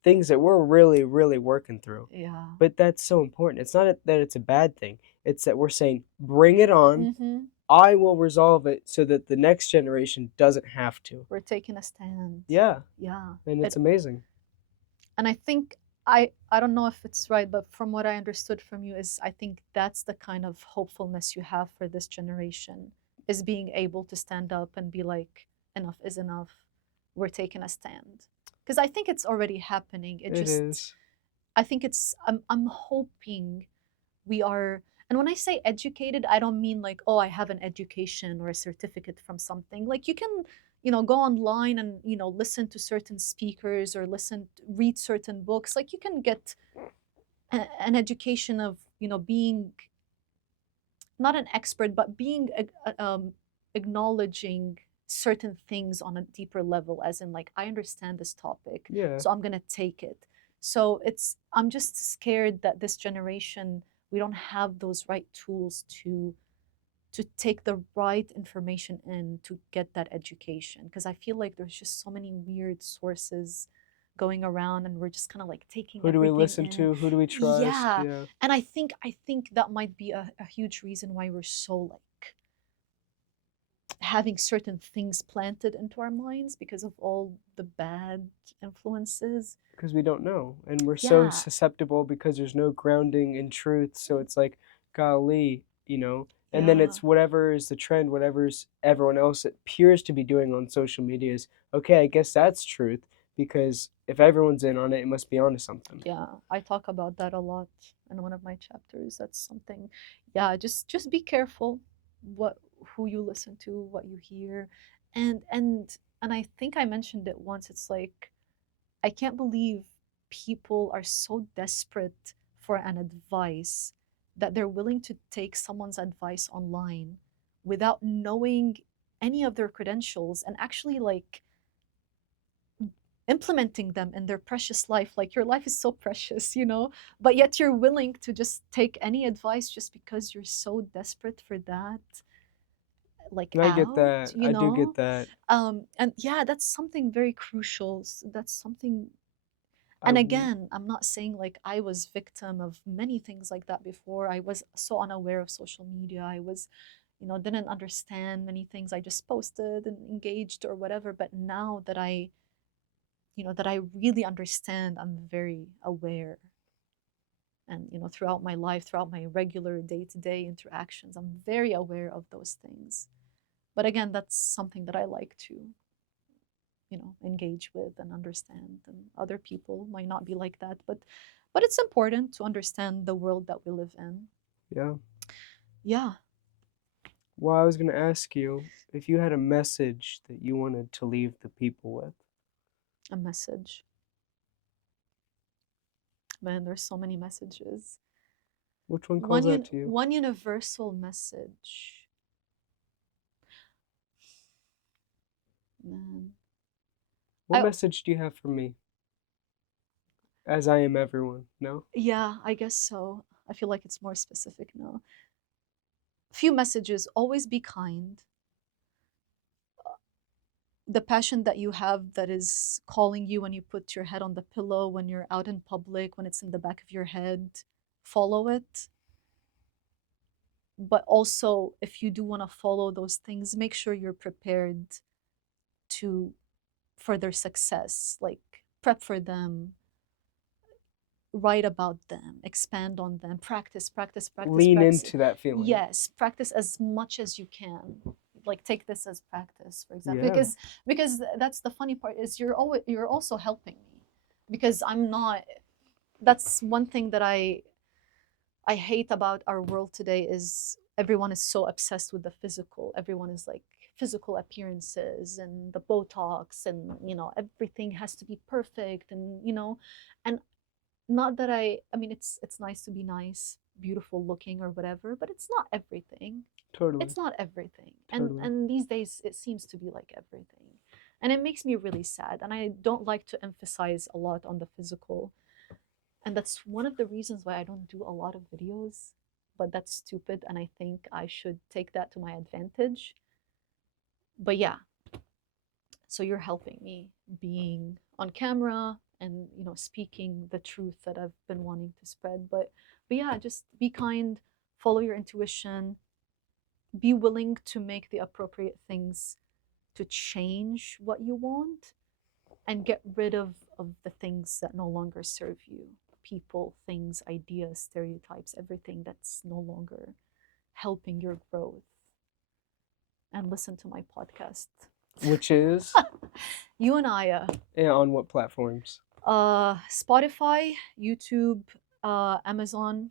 things that we're really, really working through. Yeah. But that's so important. It's not that it's a bad thing. It's that we're saying, bring it on. Mm-hmm. I will resolve it so that the next generation doesn't have to. We're taking a stand. Yeah, Yeah. and it's amazing. And I think I don't know if it's right, but from what I understood from you is, I think that's the kind of hopefulness you have for this generation, is being able to stand up and be like, enough is enough. We're taking a stand. Because I think it's already happening. It is. I think I'm hoping we are, and when I say educated, I don't mean like, oh, I have an education or a certificate from something. Like you can, go online and, listen to certain speakers or read certain books. Like you can get an education of, being not an expert, but being acknowledging certain things on a deeper level, as in like, I understand this topic, Yeah. so I'm gonna take it. So I'm just scared that this generation, we don't have those right tools to to take the right information in to get that education, because I feel like there's just so many weird sources going around and we're just kind of like taking Who do we everything listen in. to? Who do we trust? Yeah. Yeah. And I think that might be a huge reason why we're so like having certain things planted into our minds because of all the bad influences. Because we don't know. And we're so Yeah. susceptible because there's no grounding in truth. So it's like, golly, and then Yeah. it's whatever is the trend, whatever's everyone else appears to be doing on social media is, okay, I guess that's truth. Because if everyone's in on it, it must be onto something. Yeah, I talk about that a lot in one of my chapters. That's something. Yeah, just be careful what who you listen to, what you hear. And I think I mentioned it once. It's like I can't believe people are so desperate for an advice that they're willing to take someone's advice online without knowing any of their credentials and actually like implementing them in their precious life. Like your life is so precious, but yet you're willing to just take any advice just because you're so desperate for that like And I get out that. you I do know get that. and yeah, that's something very crucial. That's something. I And w- again, I'm not saying like I was victim of many things like that before. I was so unaware of social media. I was, didn't understand many things. I just posted and engaged or whatever. But now that I really understand, I'm very aware. And throughout my life, throughout my regular day-to-day interactions, I'm very aware of those things. But again, that's something that I like to engage with and understand, and other people might not be like that, but it's important to understand the world that we live in. yeah. Yeah. Well, I was going to ask you if you had a message that you wanted to leave the people with. A message. Man, there's so many messages. Which one one calls out un- to you? one universal message. Man, What I message do you have for me? As I am everyone. No? yeah, I guess so. I feel like it's more specific now. Few messages: always be kind. The passion that you have that is calling you when you put your head on the pillow, when you're out in public, when it's in the back of your head, follow it. But also, if you do want to follow those things, make sure you're prepared to for their success. Like prep for them, write about them, expand on them, practice, practice, practice, Lean practice. into that feeling. Yes, practice as much as you can. Like take this as practice, for example, Yeah, because that's the funny part is you're also helping me, because I'm not. That's one thing that I hate about our world today is everyone is so obsessed with the physical. Everyone is like physical appearances and the Botox, and everything has to be perfect, and not that I mean it's nice to be nice, beautiful looking or whatever, but it's not everything. totally. It's not everything. And Totally. and these days it seems to be like everything. And it makes me really sad, and I don't like to emphasize a lot on the physical, and that's one of the reasons why I don't do a lot of videos. But that's stupid, and I think I should take that to my advantage. But yeah, so you're helping me being on camera and speaking the truth that I've been wanting to spread. But yeah, just be kind, follow your intuition, be willing to make the appropriate things to change what you want, and get rid of the things that no longer serve you. People, things, ideas, stereotypes, everything that's no longer helping your growth. And listen to my podcast. Which is You and I, on what platforms? Spotify, YouTube, Amazon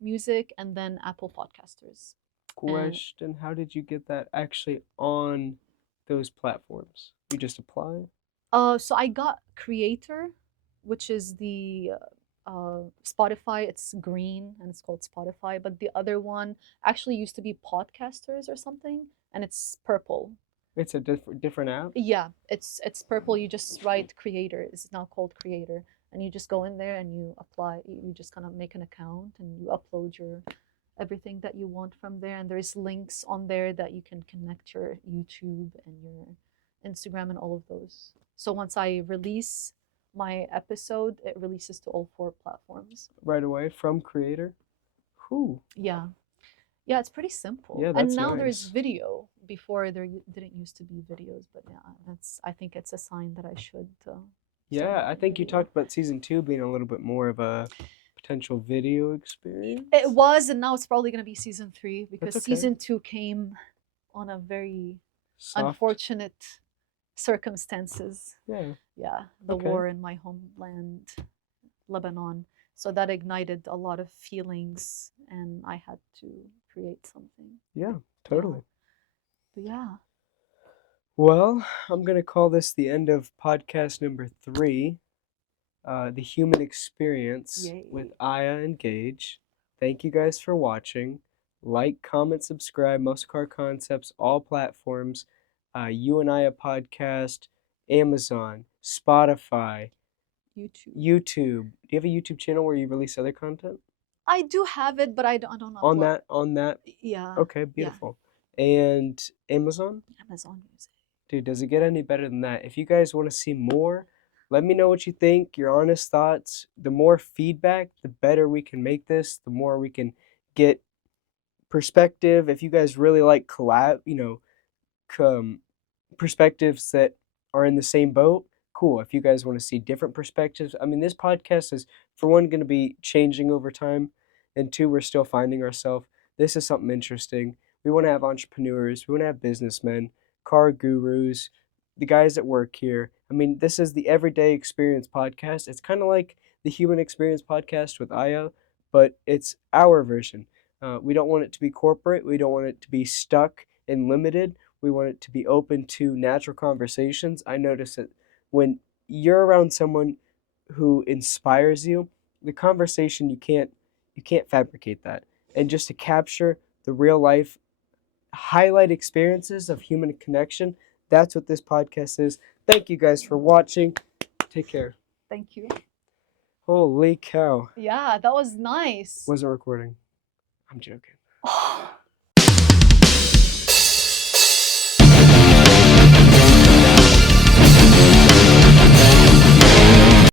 Music, and then Apple Podcasters. And Question: how did you get that actually on those platforms? You just apply? so I got Creator, which is the Spotify. It's green and it's called Spotify, but the other one actually used to be Podcasters or something, and it's purple. It's a different app? Yeah, it's purple. You just write Creator. It's now called Creator, and you just go in there and you apply. You just kind of make an account and you upload your everything that you want from there, and there's links on there that you can connect your YouTube and your Instagram and all of those. So once I release my episode, it releases to all 4 platforms. Right away from creator. Whew. Yeah. Yeah, it's pretty simple. Yeah, And that's now there's nice. video. Before there didn't used to be videos, but yeah, I think it's a sign that I should Yeah, I making think you video. talked about season 2 being a little bit more of a potential video experience. It was, and now it's probably going to be season 3 because That's okay. season 2 came on a very Soft. unfortunate circumstances. Yeah. Yeah, the Okay. war in my homeland, Lebanon. So that ignited a lot of feelings, and I had to create something. Yeah, totally. But yeah. Well, I'm going to call this the end of podcast number 3, The Human Experience Yay. with Aya and Gage. Thank you guys for watching. Like, comment, subscribe, Muscle Car Concepts, all platforms, You and Aya podcast, Amazon, Spotify, YouTube. Do you have a YouTube channel where you release other content? I do have it, but I don't On upload. that? Yeah. Okay, beautiful. And Amazon? Amazon Music. Dude, does it get any better than that? If you guys want to see more, let me know what you think, your honest thoughts. The more feedback, the better we can make this, the more we can get perspective. If you guys really like perspectives that are in the same boat, cool. If you guys want to see different perspectives, I mean, this podcast is, for one, going to be changing over time, and 2, we're still finding ourselves. This is something interesting. We want to have entrepreneurs, we want to have businessmen, car gurus, the guys that work here. I mean, this is the Everyday Experience podcast. It's kind of like the Human Experience podcast with Aya, but it's our version. We don't want it to be corporate. We don't want it to be stuck and limited. We want it to be open to natural conversations. I notice that when you're around someone who inspires you, the conversation you can't fabricate that. And just to capture the real life highlight experiences of human connection, that's what this podcast is. Thank you guys for watching. Take care. Thank you. Holy cow. Yeah, that was nice. Wasn't recording. I'm joking.